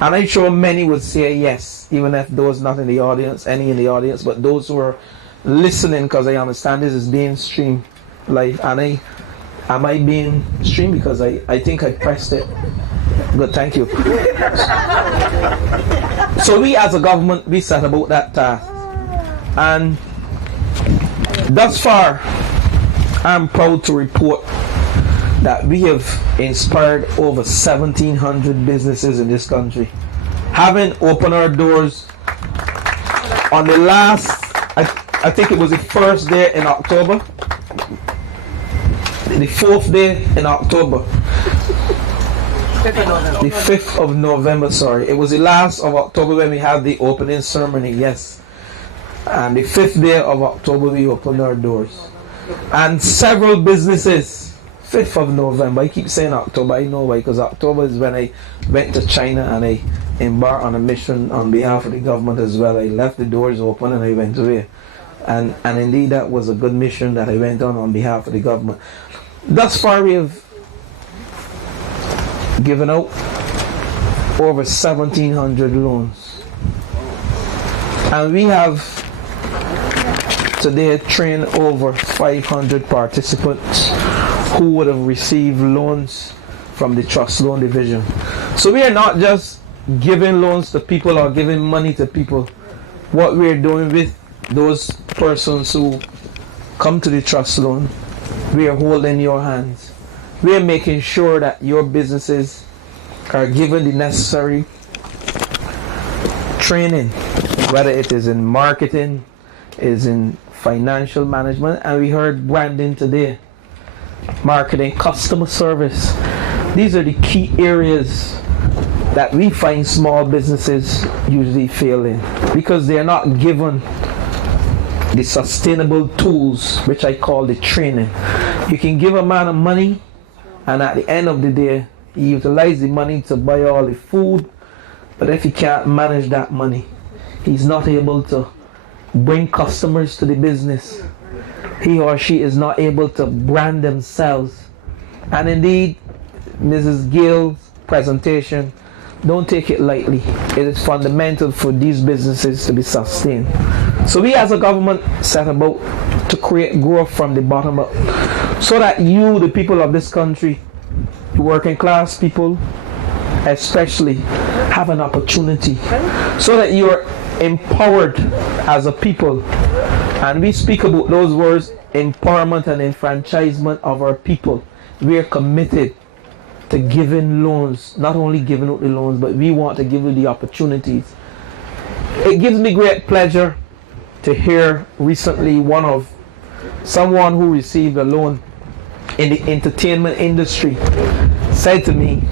And I'm sure many would say yes, even if those not in the audience, any in the audience, but those who are listening, because I understand this is being streamed live. And am I being streamed? Because I think I pressed it. Good, thank you. So we as a government, we set about that task. And thus far, I'm proud to report that we have inspired over 1,700 businesses in this country. Having opened our doors on the last, I think it was the first day in October, the fourth day in October, the 5th of November, sorry. It was the last of October when we had the opening ceremony, yes. And the 5th day of October we opened our doors. And several businesses, 5th of November, I keep saying October, I know why, because October is when I went to China and I embarked on a mission on behalf of the government as well. I left the doors open and I went away. And indeed that was a good mission that I went on behalf of the government. Thus far we have given out over 1,700 loans. And we have today trained over 500 participants who would have received loans from the Trust Loan Division. So we are not just giving loans to people or giving money to people. What we are doing with those persons who come to the Trust Loan, we are holding your hands. We are making sure that your businesses are given the necessary training, whether it is in marketing, is in financial management, and we heard branding today, marketing, customer service. These are the key areas that we find small businesses usually fail in, because they are not given the sustainable tools, which I call the training. You can give a man money, and at the end of the day, he utilizes the money to buy all the food, but if he can't manage that money, he's not able to bring customers to the business. He or she is not able to brand themselves. And indeed, Mrs. Gill's presentation Don't take it lightly. It is fundamental for these businesses to be sustained. So we as a government set about to create growth from the bottom up, so that you, the people of this country, the working class people especially, have an opportunity, so that you are empowered as a people. And we speak about those words, empowerment and enfranchisement of our people. We are committed to giving loans, not only giving out the loans, but we want to give you the opportunities. It gives me great pleasure to hear recently someone who received a loan in the entertainment industry said to me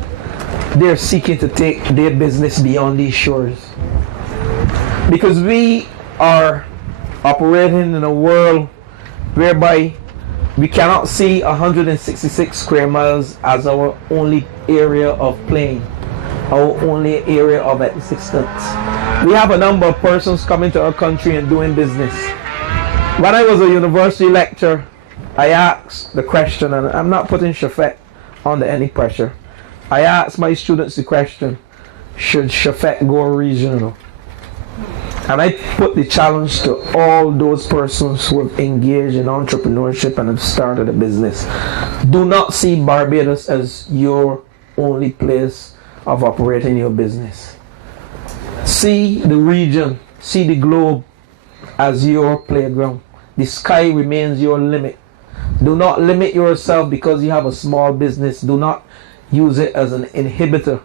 they're seeking to take their business beyond these shores, because we are operating in a world whereby we cannot see 166 square miles as our only area of playing, our only area of existence. We have a number of persons coming to our country and doing business. When I was a university lecturer, I asked the question, and I'm not putting Shafet under any pressure. I asked my students the question, should Shafet go regional? And I put the challenge to all those persons who have engaged in entrepreneurship and have started a business. Do not see Barbados as your only place of operating your business. See the region, see the globe as your playground. The sky remains your limit. Do not limit yourself because you have a small business. Do not use it as an inhibitor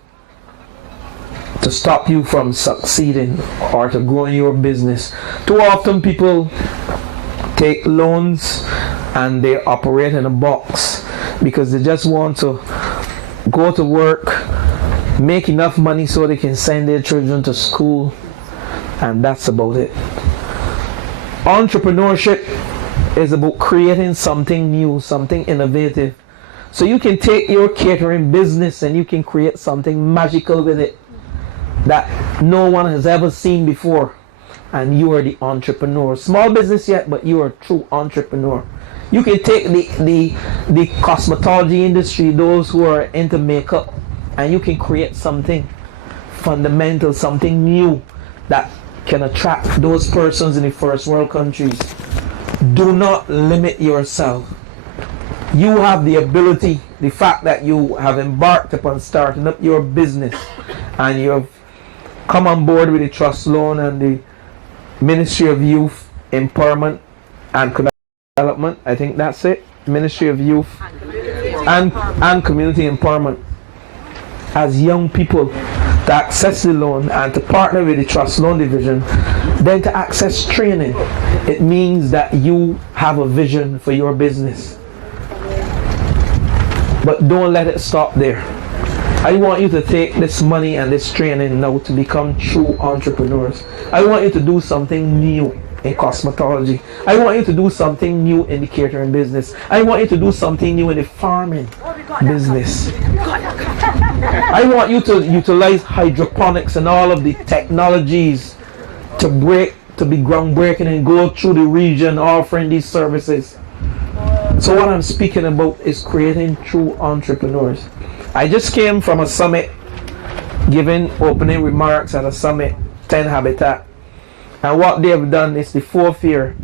to stop you from succeeding or to growing your business. Too often people take loans and they operate in a box because they just want to go to work, make enough money so they can send their children to school, and that's about it. Entrepreneurship is about creating something new, something innovative. So you can take your catering business and you can create something magical with it that no one has ever seen before, and you are the entrepreneur. Small business yet, but you are a true entrepreneur. You can take the cosmetology industry, those who are into makeup, and you can create something fundamental, something new that can attract those persons in the first world countries. Do not limit yourself. You have the ability, the fact that you have embarked upon starting up your business and you have come on board with the Trust Loan and the Ministry of Youth Empowerment and Development. I think that's it. Ministry of Youth and Community Empowerment. As young people, to access the loan and to partner with the Trust Loan Division, then to access training. It means that you have a vision for your business. But don't let it stop there. I want you to take this money and this training now to become true entrepreneurs. I want you to do something new in cosmetology. I want you to do something new in the catering business. I want you to do something new in the farming business. I want you to utilize hydroponics and all of the technologies to be groundbreaking and go through the region offering these services. So what I'm speaking about is creating true entrepreneurs. I just came from a summit, giving opening remarks at a summit, 10 Habitat. And what they have done is the fourth year.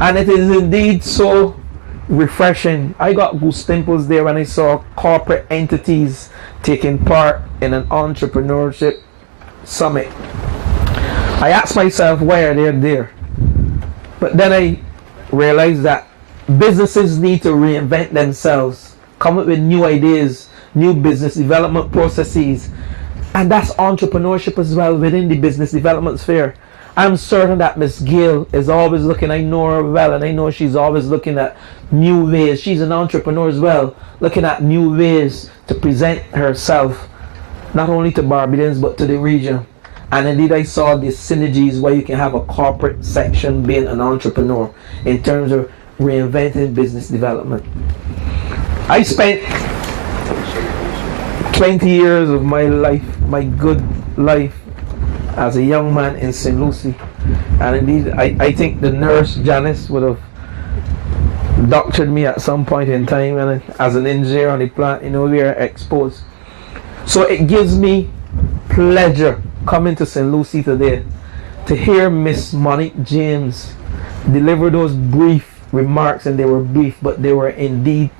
And it is indeed so refreshing. I got goosebumps there when I saw corporate entities taking part in an entrepreneurship summit. I asked myself, why are they there? But then I realized that businesses need to reinvent themselves, come up with new ideas, new business development processes, and that's entrepreneurship as well within the business development sphere. I'm certain that Miss Gail is always looking, I know her well, and I know she's always looking at new ways. She's an entrepreneur as well, looking at new ways to present herself, not only to Barbadians but to the region. And indeed I saw the synergies where you can have a corporate section being an entrepreneur in terms of reinventing business development. I spent 20 years of my life, my good life, as a young man in St. Lucie. And indeed, I think the nurse Janice would have doctored me at some point in time, and as an engineer on the plant, we are exposed. So it gives me pleasure coming to St. Lucie today to hear Miss Monique James deliver those brief remarks, and they were brief, but they were indeed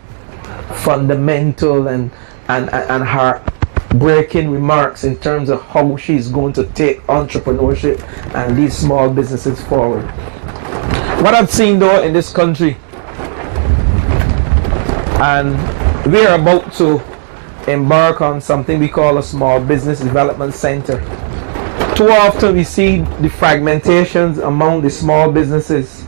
fundamental and heart-breaking remarks in terms of how she's going to take entrepreneurship and these small businesses forward. What I've seen though in this country, and we are about to embark on something we call a small business development center. Too often we see the fragmentations among the small businesses.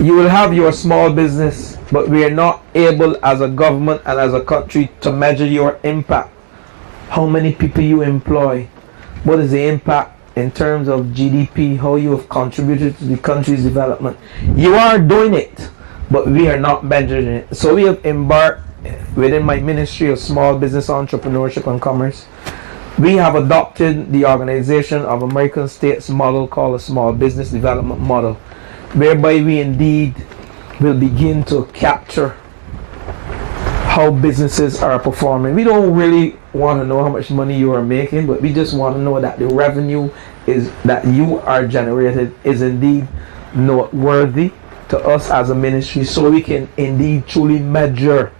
You will have your small business, but we are not able as a government and as a country to measure your impact. How many people you employ? What is the impact in terms of GDP? How you have contributed to the country's development? You are doing it, but we are not measuring it. So we have embarked within my Ministry of Small Business Entrepreneurship and Commerce. We have adopted the Organization of American States model called a Small Business Development Model, whereby we indeed will begin to capture how businesses are performing. We don't really want to know how much money you are making, but we just want to know that the revenue is that you are generated is indeed noteworthy to us as a ministry, so we can indeed truly measure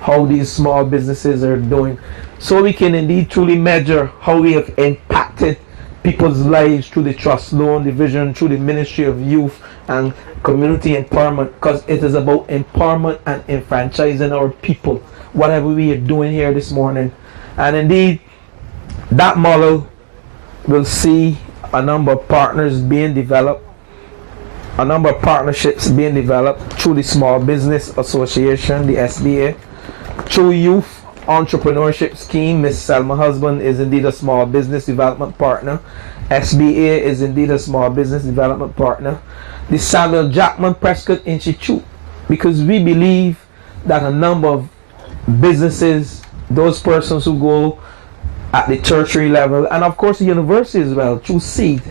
how these small businesses are doing, so we can indeed truly measure how we have impacted people's lives through the Trust Loan Division, through the Ministry of Youth and Community Empowerment, because it is about empowerment and enfranchising our people, whatever we are doing here this morning. And indeed, that model will see a number of partners being developed, a number of partnerships being developed through the Small Business Association, the SBA, through Youth Entrepreneurship Scheme. Ms. Selma Husband is indeed a small business development partner. SBA is indeed a small business development partner. The Samuel Jackman Prescott Institute, because we believe that a number of businesses, those persons who go at the tertiary level, and of course the university as well, through SEED,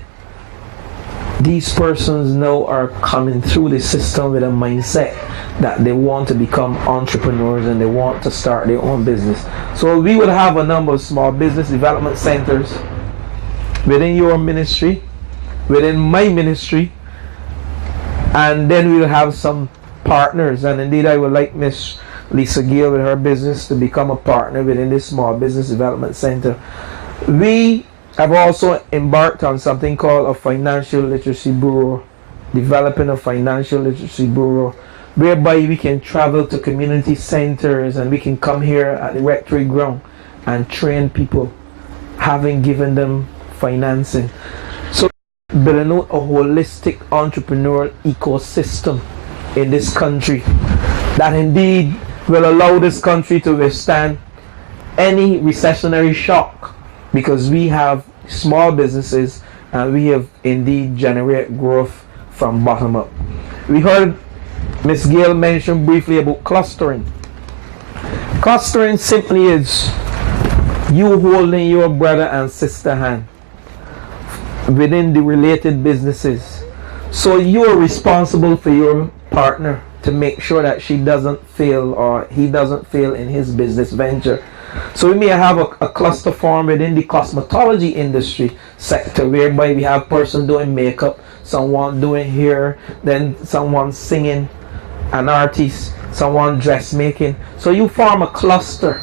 these persons now are coming through the system with a mindset that they want to become entrepreneurs and they want to start their own business. So we would have a number of small business development centers within your ministry, within my ministry, and then we'll have some partners. And indeed I would like Miss Lisa Gill with her business to become a partner within this small business development center. We have also embarked on something called a financial literacy bureau, developing a financial literacy bureau, whereby we can travel to community centers and we can come here at the rectory ground and train people, having given them financing. So building out a holistic entrepreneurial ecosystem in this country that indeed will allow this country to withstand any recessionary shock, because we have small businesses and we have indeed generate growth from bottom up. We heard Ms. Gale mention briefly about clustering. Clustering simply is you holding your brother and sister hand within the related businesses. So you are responsible for your partner to make sure that she doesn't fail or he doesn't fail in his business venture. So we may have a cluster form within the cosmetology industry sector, whereby we have person doing makeup, someone doing hair, then someone singing, an artist, someone dressmaking. So you form a cluster,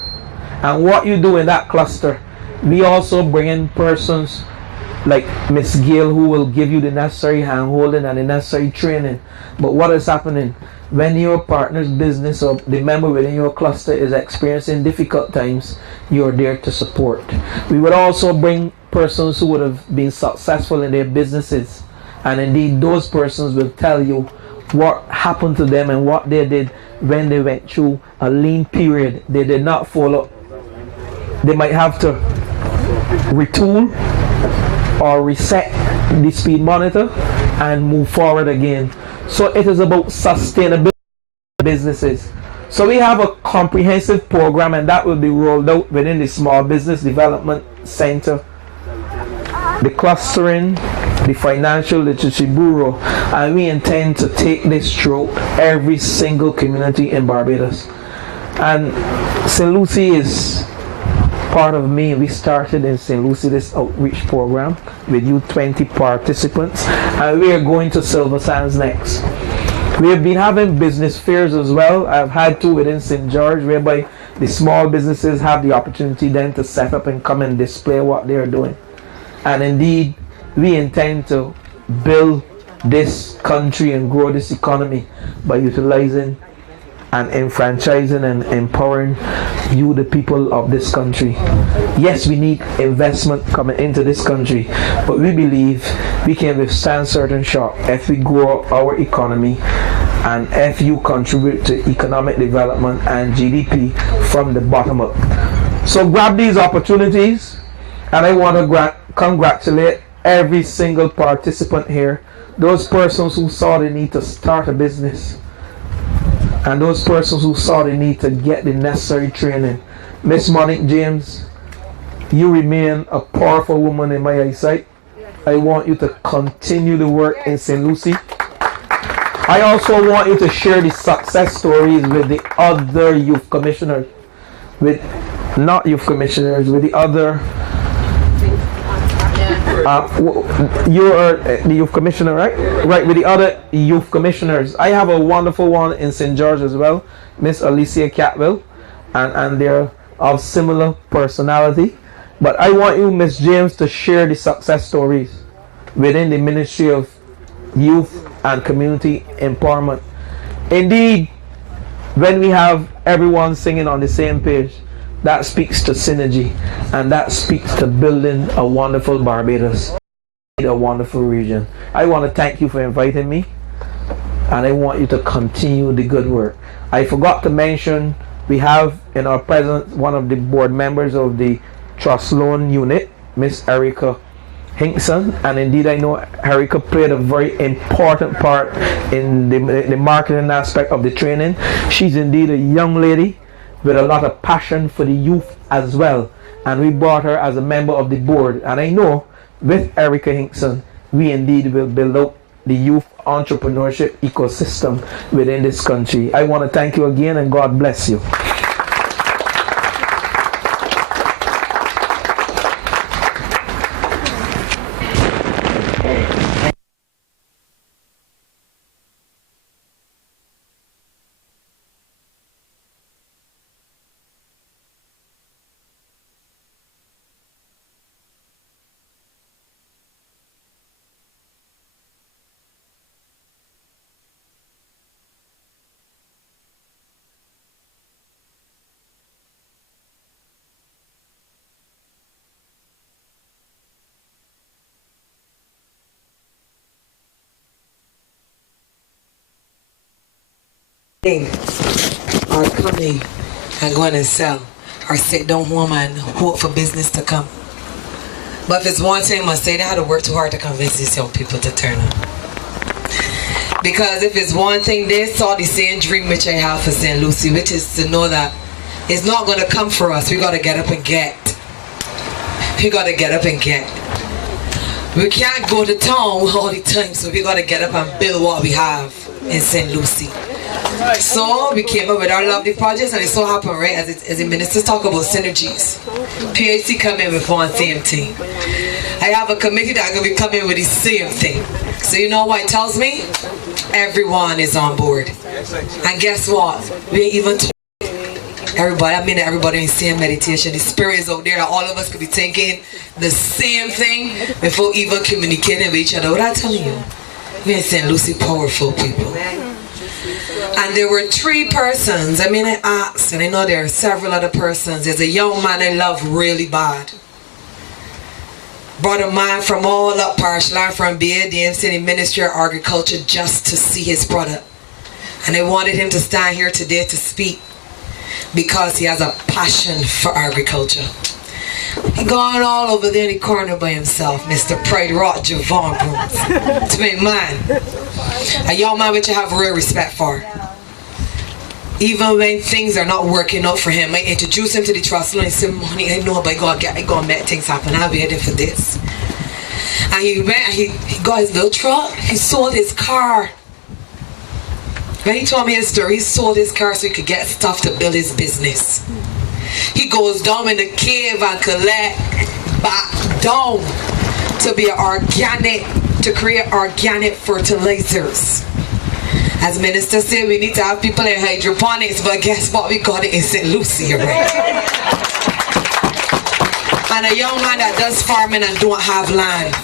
and what you do in that cluster, we also bring in persons like Miss Gill who will give you the necessary hand holding and the necessary training. But what is happening when your partner's business or the member within your cluster is experiencing difficult times? You are there to support. We would also bring persons who would have been successful in their businesses, and indeed those persons will tell you what happened to them and what they did when they went through a lean period. They did not follow. They might have to retool or reset the speed monitor and move forward again. So it is about sustainability businesses. So we have a comprehensive program, and that will be rolled out within the Small Business Development Center, the clustering, the Financial Literacy Bureau, and we intend to take this through every single community in Barbados. And St. Lucie is part of me, we started in St. Lucie this outreach program with you 20 participants, and we are going to Silver Sands next. We have been having business fairs as well. I've had two within St. George, whereby the small businesses have the opportunity then to set up and come and display what they are doing. And indeed, we intend to build this country and grow this economy by utilizing and enfranchising and empowering you, the people of this country. Yes, we need investment coming into this country, but we believe we can withstand certain shock if we grow our economy and if you contribute to economic development and GDP from the bottom up. So grab these opportunities, and I want to congratulate every single participant here, those persons who saw the need to start a business, and those persons who saw the need to get the necessary training. Miss Monique James, you remain a powerful woman in my eyesight. I want you to continue the work in St. Lucie. I also want you to share the success stories with the other youth commissioners, with the other. You are the youth commissioner, right? Right, with the other youth commissioners. I have a wonderful one in St. George as well, Miss Alicia Catwell, and they're of similar personality. But I want you, Miss James, to share the success stories within the Ministry of Youth and Community Empowerment. Indeed, when we have everyone singing on the same page, that speaks to synergy, and that speaks to building a wonderful Barbados, a wonderful region. I want to thank you for inviting me, and I want you to continue the good work. I forgot to mention, we have in our presence one of the board members of the Trust Loan Unit, Miss Erica Henson, and indeed I know Erica played a very important part in the marketing aspect of the training. She's indeed a young lady with a lot of passion for the youth as well, and we brought her as a member of the board, and I know with Erica Henson we indeed will build up the youth entrepreneurship ecosystem within this country. I want to thank you again, and God bless you. Are coming and going to sell or sit down home and hope for business to come. But if it's one thing I must say, they had to work too hard to convince these young people to turn up. Because if it's one thing, they saw the same dream which I have for St. Lucie, which is to know that it's not going to come for us. We got to get up and get. We got to get up and get. We can't go to town all the time, so we got to get up and build what we have in St. Lucie. So we came up with our lovely projects, and it so happened, right, as the ministers talk about synergies, PAC come in with one same thing. I have a committee that are going to be coming with the same thing. So you know what it tells me? Everyone is on board. And guess what? We ain't even everybody, I mean everybody in the same meditation. The spirit is out there that all of us could be thinking the same thing before even communicating with each other. What I'm telling you, we in St. Lucie powerful people. And there were 3 persons. I mean, I asked, and I know there are several other persons. There's a young man I love really bad. Brought a man from all up Parish land from Barbadian to the Ministry of Agriculture just to see his product. And I wanted him to stand here today to speak because he has a passion for agriculture. He gone all over there in the corner by himself, Mr. Pride Rock Javon Brooms. To me, man, a young man which I have real respect for. Even when things are not working out for him, I introduce him to the trust loan. I say, money, I know by God, I gonna make things happen. I'll be ready for this. And he went and he got his little truck. He sold his car. When he told me his story, he sold his car so he could get stuff to build his business. He goes down in the cave and collect back down to be organic, to create organic fertilizers. As Minister said, we need to have people in hydroponics, but guess what? We got it in St. Lucie already. And a young man that does farming and don't have land,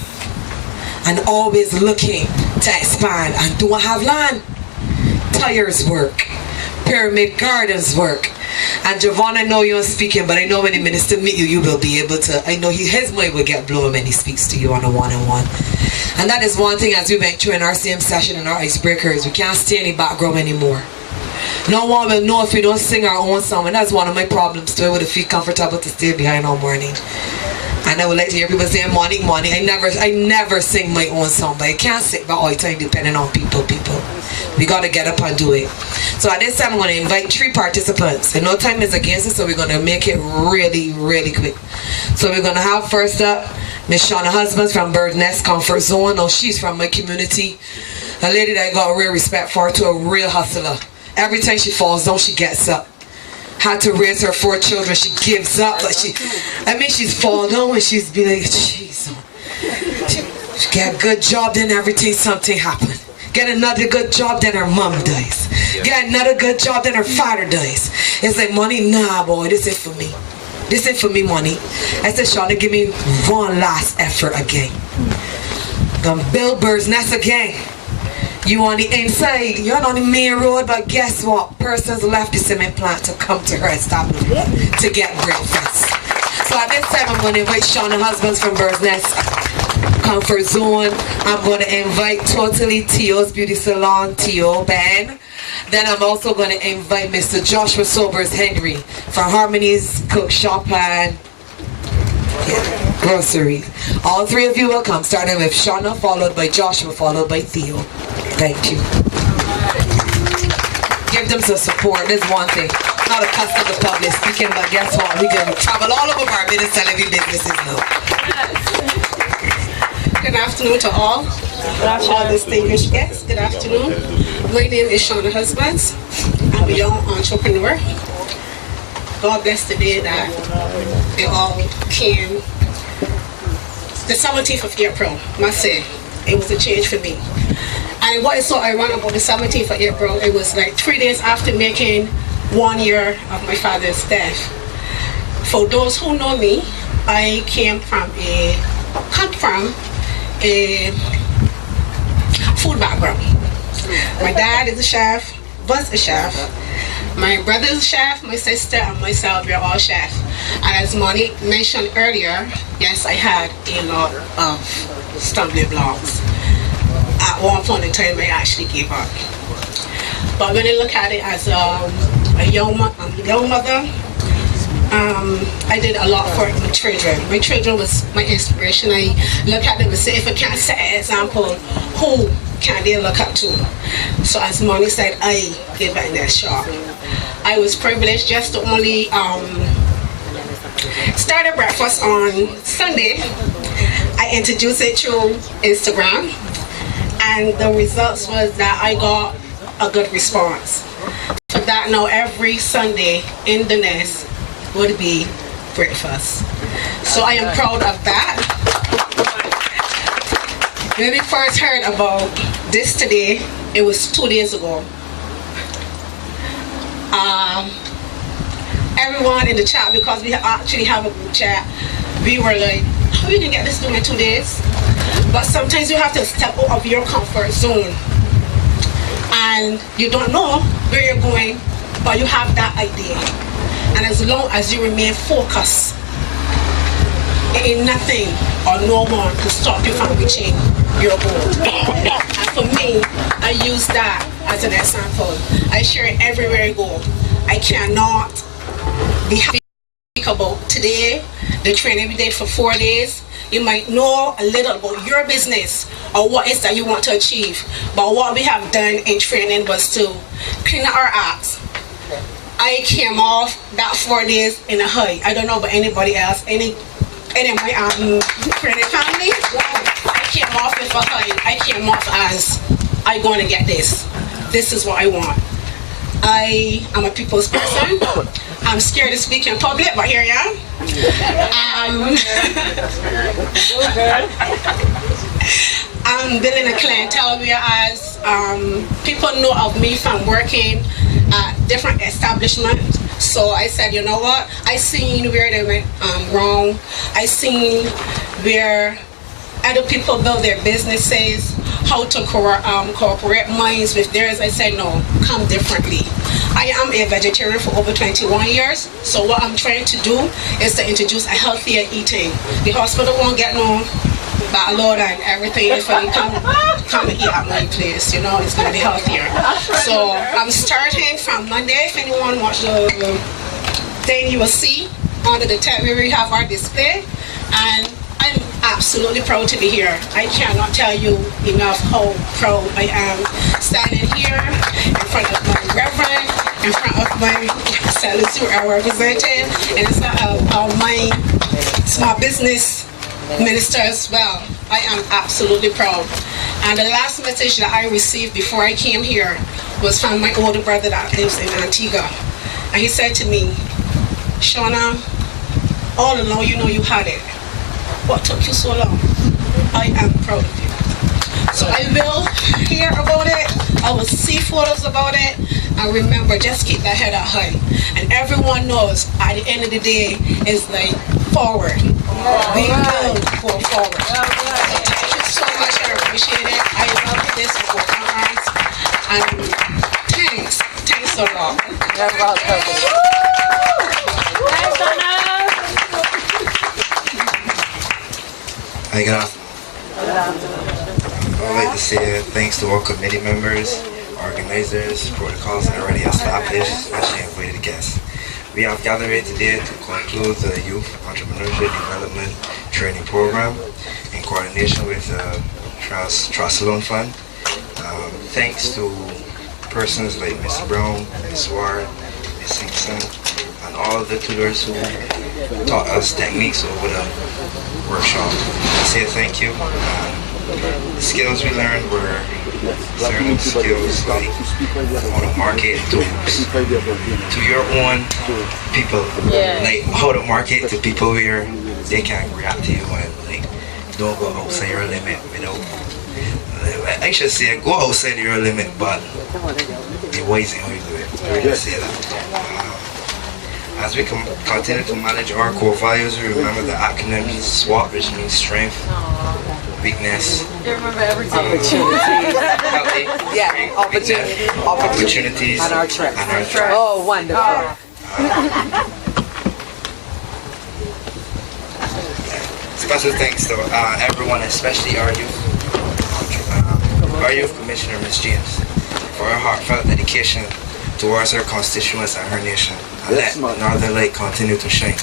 and always looking to expand and don't have land. Tires work, pyramid gardens work. And Javon, I know you're speaking, but I know when the minister meet you, you will be able to, I know his mind will get blown when he speaks to you on a one-on-one. And that is one thing as we went through in our same session in our icebreakers, we can't stay in the background anymore. No one will know if we don't sing our own song, and that's one of my problems too. I would feel comfortable to stay behind all morning. And I would like to hear people saying morning, morning. I never sing my own song, but I can't sit by all the time depending on people. We got to get up and do it. So at this time, I'm going to invite 3 participants. And no time is against us, so we're going to make it really, really quick. So we're going to have first up Miss Shauna Husbands from Bird Nest Comfort Zone. Now she's from my community. A lady that I got real respect for, to a real hustler. Every time she falls down, she gets up. Had to raise her 4 children. She gives up, but she's fallen down and she's be like, jeez. She get a good job, then everything, something happened. Get another good job, then her mom dies. Get another good job, then her father dies. It's like, money, nah, boy, this ain't for me. This ain't for me, money. I said, Shauna, give me one last effort again. Gonna build Bird's Nest again. You on the inside, you're on the main road, but guess what? Persons left the cement plant to come to her establishment to get breakfast. So at this time, I'm going to invite Shauna Husbands from Bird's Nest Comfort Zone. I'm going to invite Totally Tio's Beauty Salon, Tio Ben. Then I'm also going to invite Mr. Joshua Sobers Henry from Harmony's Cook Shop and Groceries. All 3 of you will come, starting with Shauna, followed by Joshua, followed by Theo. Thank you. Give them some support. There's one thing. Not accustomed to public speaking, but guess what? We can travel all over Barbados telling you businesses now. Good afternoon to all distinguished guests. Good afternoon. My name is Shauna Husbands. I'm a young entrepreneur. God bless the day that they all came. The 17th of April, must say, it was a change for me. And what is so ironic about the 17th of April, it was like 3 days after making 1 year of my father's death. For those who know me, I come from a food background. My dad is a chef, was a chef. My brother is a chef, my sister and myself, we're all chefs. And as Monique mentioned earlier, yes, I had a lot of stumbling blocks. At one point in time, I actually gave up. But when I look at it as a young mother, I did a lot for my children. My children was my inspiration. I look at them and say, if I can't set an example, who can they look up to? So as Moni said, I gave back that shot. I was privileged just to only start a breakfast on Sunday. I introduced it through Instagram, and the results was that I got a good response. For that, now every Sunday in the nest would be breakfast. So I am proud of that. When we first heard about this today, it was 2 days ago. Everyone in the chat, because we actually have a group chat, we were like, how are we gonna get this done in 2 days? But sometimes you have to step out of your comfort zone. And you don't know where you're going, but you have that idea. And as long as you remain focused, ain't nothing or no one to stop you from reaching your goal. And for me, I use that as an example. I share it everywhere I go. I cannot be happy about today, the training we did for 4 days. You might know a little about your business or what it is that you want to achieve. But what we have done in training was to clean up our acts. I came off that 4 days in a high. I don't know about anybody else, any of my training family. I came off with a high. I came off as, I'm going to get this. This is what I want. I am a people's person. I'm scared to speak in public, but here I am. I'm building a clientele whereas people know of me from working at different establishments. So I said, you know what? I seen where they went wrong. I seen where other people build their businesses, how to cooperate minds with theirs. I said, no, come differently. I am a vegetarian for over 21 years, so what I'm trying to do is to introduce a healthier eating. The hospital won't get no backload and everything if you come and eat at my place, you know, it's going to be healthier. So I'm starting from Monday. If anyone watch the thing, you will see under the tab where we have our display, and I'm absolutely proud to be here. I cannot tell you enough how proud I am standing here in front of my reverend, in front of my sellers who are representing, and in front of my small business minister as well. I am absolutely proud. And the last message that I received before I came here was from my older brother that lives in Antigua. And he said to me, Shauna, all along you know you had it. What took you so long? I am proud of you. So I will hear about it, I will see photos about it, and remember, just keep that head up high. And everyone knows at the end of the day, it's like forward. We will go forward. So thank you so much, I appreciate it. I love this with open arms. And thanks a lot. You're welcome. Hi, good afternoon. I'd like to say thanks to all committee members, organizers, protocols already established, especially invited guests. We have gathered here today to conclude the Youth Entrepreneurship Development Training Program in coordination with the Trust Loan Fund. Thanks to persons like Ms. Brown, Ms. Ward, Ms. Henson, and all the tutors who taught us techniques over the workshop. I say thank you. The skills we learned were certain skills like how to market to your own people, like how to market to people where they can react to you and like don't go outside your limit without. I should say go outside your limit, but be wise in how you do it. I really say that. As we continue to manage our core values, we remember the acronym SWOT, which means strength, weakness, opportunities, and our threats. Oh, wonderful. Special thanks to everyone, especially our youth commissioner, Ms. James, for her heartfelt dedication towards her constituents and her nation. And let Northern Light continue to shine.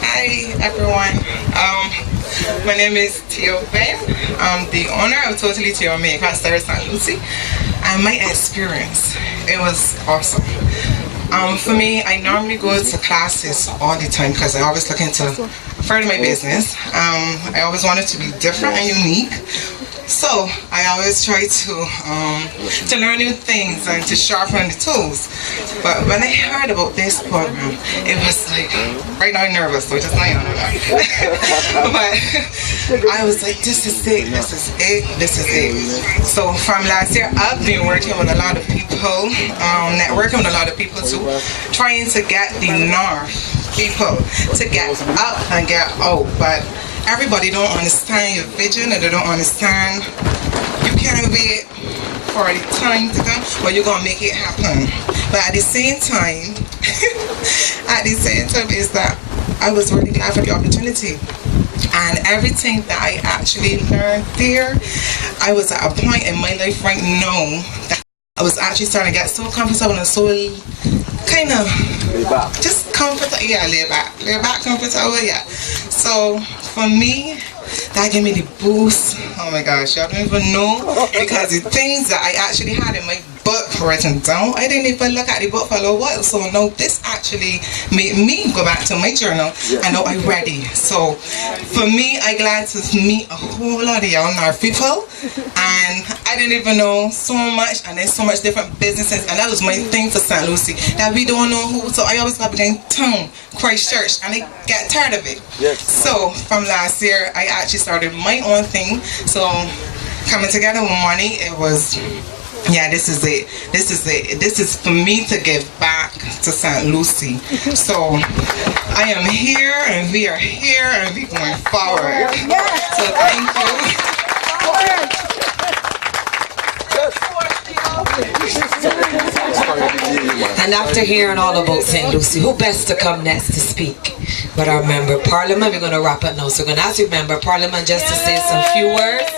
Hi everyone. My name is Tio Ben. I'm the owner of Totally Tio Makeup Service St. Lucie. And my experience, it was awesome. For me, I normally go to classes all the time because I always looking to further my business. I always wanted to be different and unique. So I always try to learn new things and to sharpen the tools. But when I heard about this program, it was like, right now I'm nervous, so just not on that. But I was like, this is it, this is it, this is it. So from last year, I've been working with a lot of people, networking with a lot of people too, trying to get the North people to get up and get out. But everybody don't understand your vision and they don't understand you can't wait for the time to come, but you're gonna make it happen. But at the same time, is that I was really glad for the opportunity. And everything that I actually learned there, I was at a point in my life right now that I was actually starting to get so comfortable and so kind of just comfortable, lay back, comfortable, So for me, that gave me the boost. Oh my gosh, y'all don't even know, because the things that I actually had in my book written down. I didn't even look at the book for a little while. So now this actually made me go back to my journal, and now I'm ready. So for me, I'm glad to meet a whole lot of young people, and I didn't even know so much, and there's so much different businesses, and that was my thing for St. Lucie, that we don't know who. So I always got to be in town, Christ Church, and I get tired of it. So from last year, I actually started my own thing. So coming together with money, it was, yeah, this is it. This is it. This is for me to give back to St. Lucie. So I am here, and we are here, and we're going forward. So thank you. And after hearing all about St. Lucie, who best to come next to speak? But our member of Parliament, we're going to wrap up now. So we're going to ask you, member of Parliament, just to say some few words.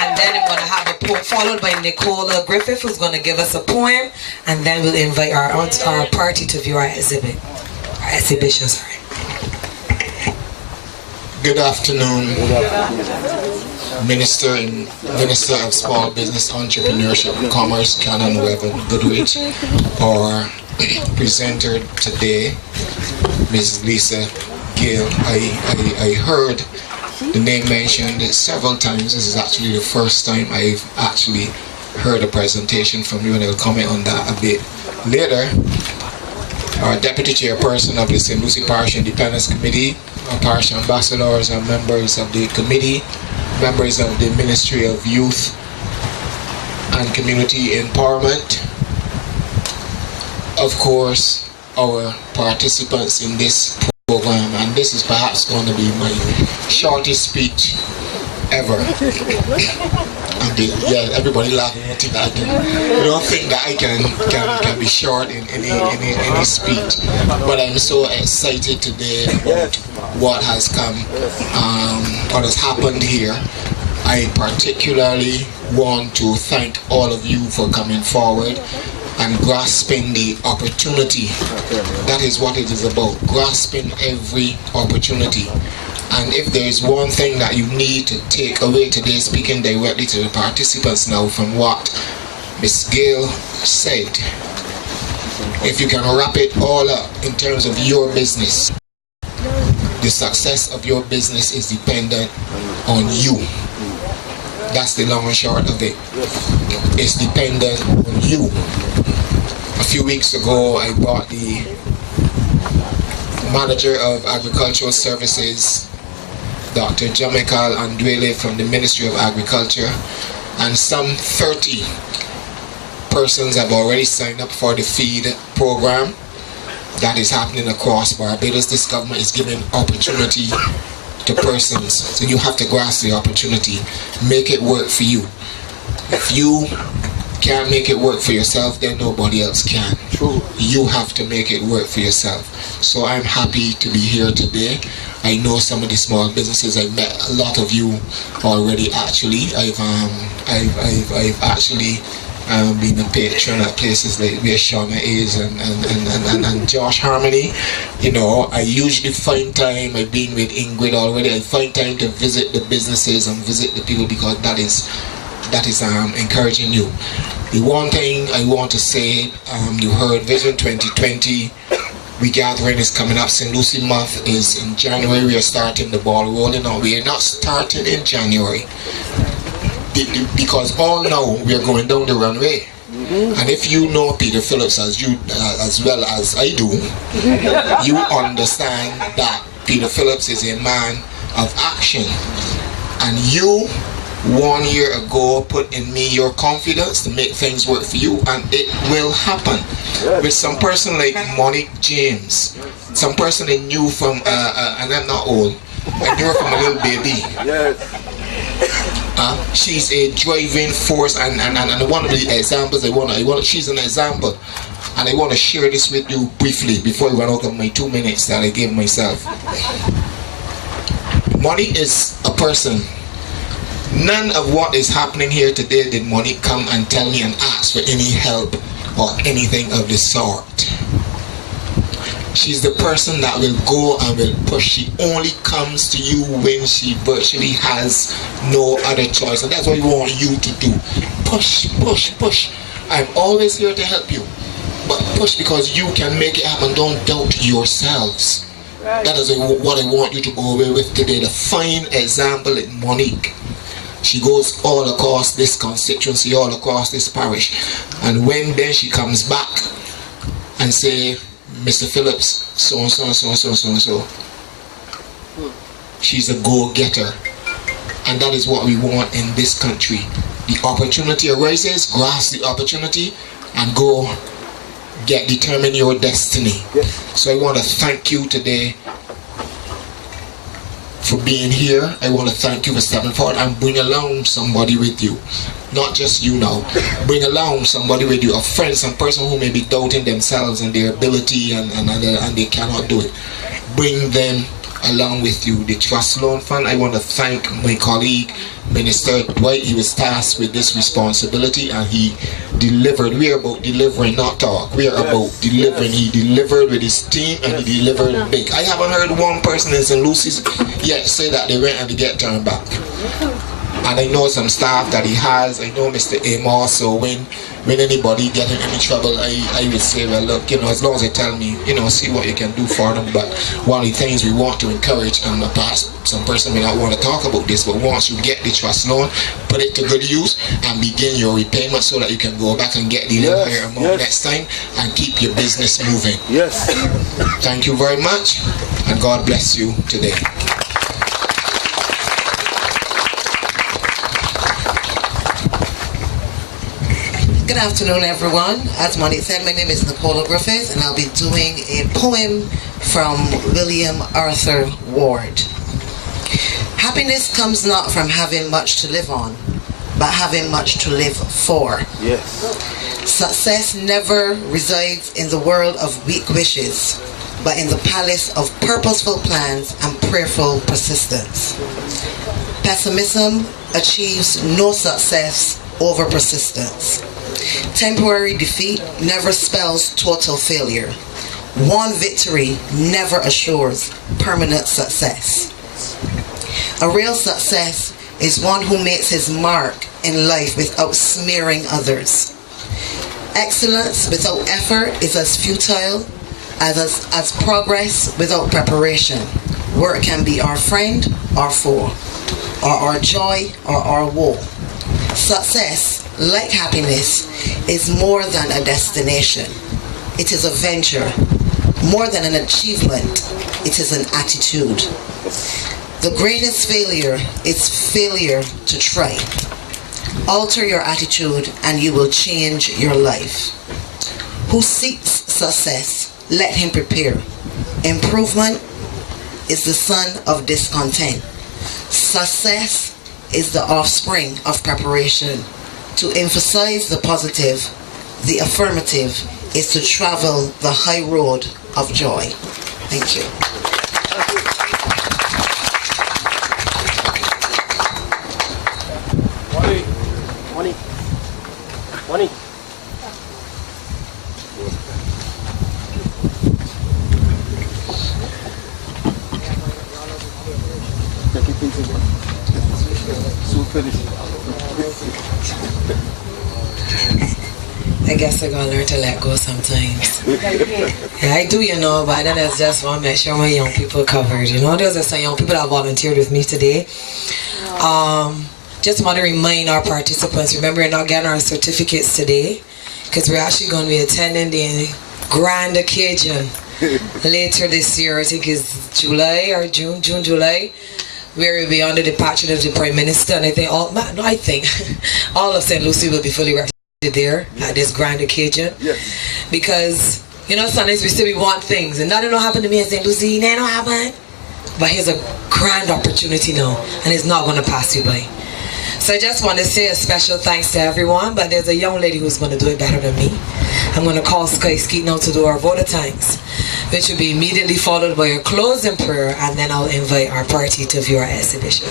And then we're going to have a poem followed by Nicola Griffith, who's going to give us a poem. And then we'll invite our party to view our exhibit. Our exhibition, sorry. Good afternoon. Minister of Small Business, Entrepreneurship and Commerce, Canon Reverend Goodrich, our presenter today, Mrs. Lisa Gill. I heard the name mentioned several times. This is actually the first time I've actually heard a presentation from you, and I'll comment on that a bit later. Our Deputy Chairperson of the St. Lucie Parish Independence Committee, our parish ambassadors, our members of the committee, members of the Ministry of Youth and Community Empowerment, of course, our participants in this program, and this is perhaps going to be my shortest speech ever. And yeah, everybody laughing. I don't think that I can be short in any speech, but I'm so excited today about what has come, what has happened here. I particularly want to thank all of you for coming forward and grasping the opportunity. That is what it is about, grasping every opportunity. And if there is one thing that you need to take away today, speaking directly to the participants now from what Ms. Gill said, if you can wrap it all up in terms of your business, the success of your business is dependent on you. That's the long and short of it. It's dependent on you. A few weeks ago, I brought the manager of agricultural services, Dr. Jamaica Andwele from the Ministry of Agriculture, and some 30 persons have already signed up for the feed program that is happening across Barbados. This government is giving opportunity to persons, so you have to grasp the opportunity, make it work for you. If you can't make it work for yourself, then nobody else can. You have to make it work for yourself. So I'm happy to be here today. I know some of the small businesses. I've met a lot of you already. Actually, I've actually been a patron at places like where Shauna is and Josh Harmony. You know, I usually find time. I've been with Ingrid already. I find time to visit the businesses and visit the people, because that is encouraging you. The one thing I want to say, you heard Vision 2020 regathering is coming up. St. Lucie month is in January. We are starting the ball rolling. Now we are not starting in January, because all now we are going down the runway. And if you know Peter Phillips as well as I do, you understand that Peter Phillips is a man of action. And you 1 year ago put in me your confidence to make things work for you, and it will happen. With some person like Monique James, some person I knew from and I'm not old, I knew her from a little baby. She's a driving force, and one of the examples she's an example, and I want to share this with you briefly before I run out of my 2 minutes that I gave myself. Money is a person. None of what is happening here today did Monique come and tell me and ask for any help or anything of the sort. She's the person that will go and will push. She only comes to you when she virtually has no other choice. And that's what we want you to do. Push, push, push. I'm always here to help you. But push because you can make it happen. Don't doubt yourselves. That is what I want you to go away with today. The fine example is Monique. She goes all across this constituency, all across this parish. And when then she comes back and say, Mr. Phillips, so and so and so and so and so and so. She's a go-getter. And that is what we want in this country. The opportunity arises, grasp the opportunity, and go determine your destiny. So I want to thank you today for being here. I want to thank you for stepping forward and bring along somebody with you. Not just you now. Bring along somebody with you, a friend, some person who may be doubting themselves and their ability and they cannot do it. Bring them along with you. The Trust Loan Fund, I want to thank my colleague, Minister Dwight. He was tasked with this responsibility and he delivered. We are about delivering, not talk. We are about delivering. He delivered with his team and he delivered big. I haven't heard one person in St. Lucy's yet say that they went and they get turned back. And I know some staff that he has. I know Mr. Amos, so when anybody get in any trouble, I would say, well, look, as long as they tell me, see what you can do for them. But one of the things we want to encourage, and perhaps some person may not want to talk about this, but once you get the trust loan, put it to good use and begin your repayment so that you can go back and get the little higher amount next time and keep your business moving. Yes. Thank you very much, and God bless you today. Good afternoon, everyone. As Monique said, my name is Nicola Griffiths, and I'll be doing a poem from William Arthur Ward. Happiness comes not from having much to live on, but having much to live for. Yes. Success never resides in the world of weak wishes, but in the palace of purposeful plans and prayerful persistence. Pessimism achieves no success over persistence. Temporary defeat never spells total failure. One victory never assures permanent success. A real success is one who makes his mark in life without smearing others. Excellence without effort is as futile as progress without preparation. Work can be our friend or foe, or our joy or our woe. Success, like happiness, is more than a destination. It is a venture. More than an achievement, it is an attitude. The greatest failure is failure to try. Alter your attitude and you will change your life. Who seeks success, let him prepare. Improvement is the son of discontent. Success is the offspring of preparation. To emphasize the positive, the affirmative is to travel the high road of joy. Thank you. Money. I guess I'm gonna learn to let go sometimes. Yeah, I do, but then I just want to make sure my young people are covered. There's some young people that volunteered with me today. Just want to remind our participants, remember we're not getting our certificates today because we're actually going to be attending the grand occasion later this year. I think it's July or July, where we'll be under the patronage of the Prime Minister, and I think all of St. Lucie will be fully represented there at this grand occasion. Yes. Because sometimes we say we want things and that don't happen to me in St. Lucie, that don't happen. But here's a grand opportunity now, and it's not going to pass you by. So I just want to say a special thanks to everyone, but there's a young lady who's going to do it better than me. I'm going to call Sky Skeet now to do our vote of thanks, which will be immediately followed by a closing prayer, and then I'll invite our party to view our exhibition.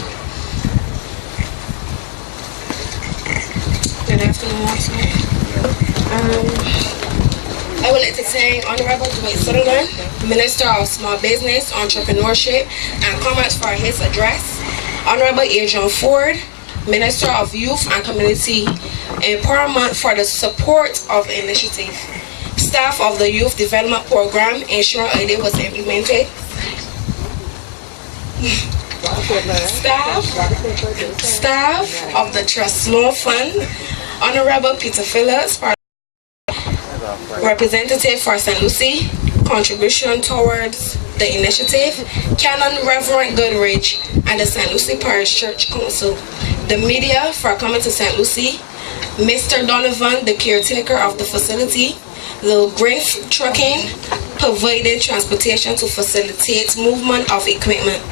Good afternoon, I would like to thank Honorable Dwight Sutherland, Minister of Small Business, Entrepreneurship, and Commerce for his address. Honorable Adrian Ford, Minister of Youth and Community Empowerment for the support of initiative. Staff of the Youth Development Program ensure idea was implemented. Staff of the Trust Loan Fund, Honorable Peter Phillips, representative for St. Lucie, contribution towards the initiative, Canon Reverend Goodrich and the St. Lucie Parish Church Council, the media for coming to St. Lucie, Mr. Donovan, the caretaker of the facility, Little Griff Trucking, provided transportation to facilitate movement of equipment,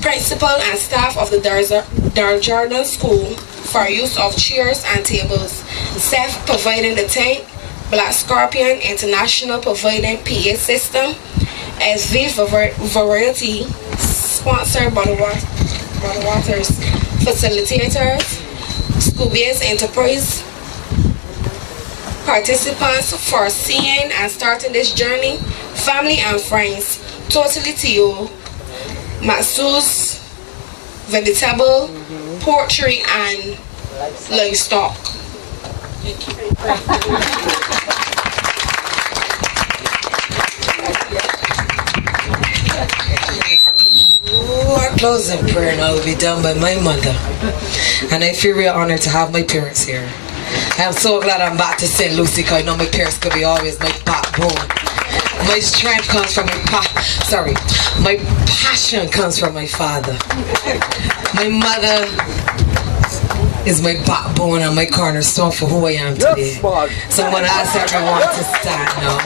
principal and staff of the Darjardin School for use of chairs and tables, Seth providing the tent, Black Scorpion International providing PA system, SV Variety sponsored by the Waters facilitators, Scoobia's Enterprise participants for seeing and starting this journey, family and friends, Totally Tio, Matsus, Vegetable, Poultry and Livestock. Our closing prayer now will be done by my mother, and I feel real honored to have my parents here. I'm so glad I'm back to St. Lucie because I know my parents could be always my backbone. My strength comes from my passion comes from my father. My mother is my backbone and my cornerstone for who I am today. So I'm going to ask everyone to stand now.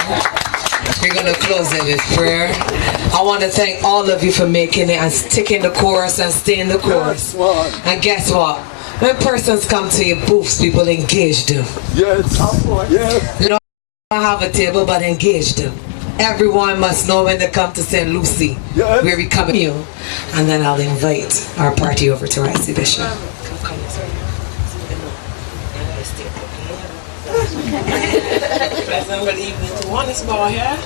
We're going to close it with prayer. I want to thank all of you for making it and sticking the course and staying the course. And guess what? When persons come to your booths, people engage them. Yes. You don't have a table, but engage them. Everyone must know when they come to St. Lucie, where we come here. And then I'll invite our party over to our exhibition. Pleasant good evening to one is boy here.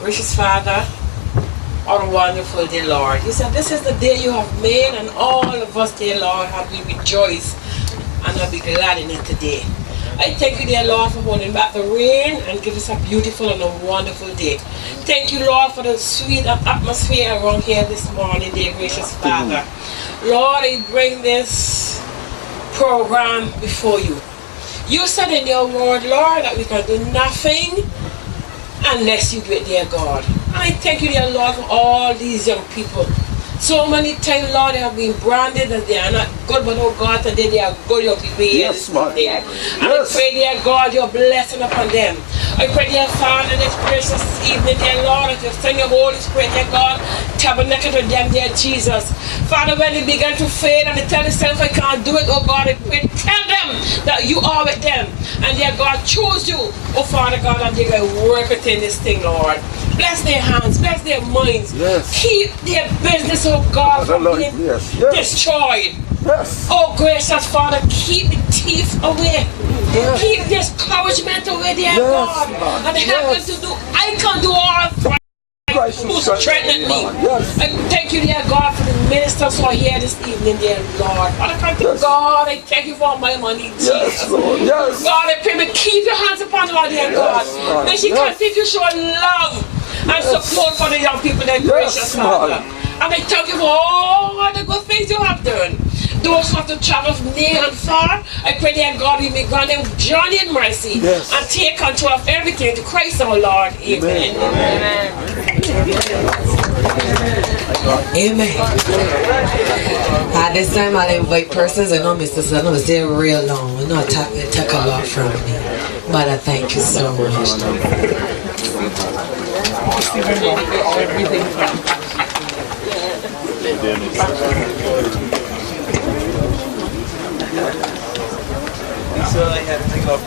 Gracious Father, our wonderful dear Lord. You said this is the day you have made, and all of us, dear Lord, have we rejoiced and have be glad in it today. I thank you, dear Lord, for holding back the rain and give us a beautiful and a wonderful day. Thank you, Lord, for the sweet atmosphere around here this morning, dear gracious Father. Lord, I bring this program before you. You said in your word, Lord, that we can do nothing unless you do it, dear God. And I thank you, dear Lord, for all these young people. So many times, Lord, they have been branded that they are not good, but oh God, today they are good, your people here this morning. And I pray, dear God, your blessing upon them. I pray, dear Father, this precious evening, dear Lord, as you send your Holy Spirit, dear God, tabernacle to them, dear Jesus. Father, when they begin to fail and they tell themselves, I can't do it, oh God, I pray, tell them that you are with them. And dear God, choose you, oh Father God, and they're going to work within this thing, Lord. Bless their hands, bless their minds. Keep their business, oh God, from being destroyed. Oh gracious Father, keep the thief away. Keep discouragement away, dear God. And help them to do, I can do all who strengthened me. I thank you, dear God, for the ministers who are here this evening, dear Lord. And I thank you, God, I thank you for my money, Jesus. God, I pray, may keep your hands upon her, dear God. May she continue to show love and support for the young people, their gracious Father. And I thank you for all the good things you have done. Those who have to travel near and far, I pray, dear God, we may grant them journey in mercy and take control of everything to Christ our Lord. Amen. Amen. At this time, I'll invite persons. I know Mr. Sutton was there real long. I know it took a lot from me. But I thank you so much. So I had to take off.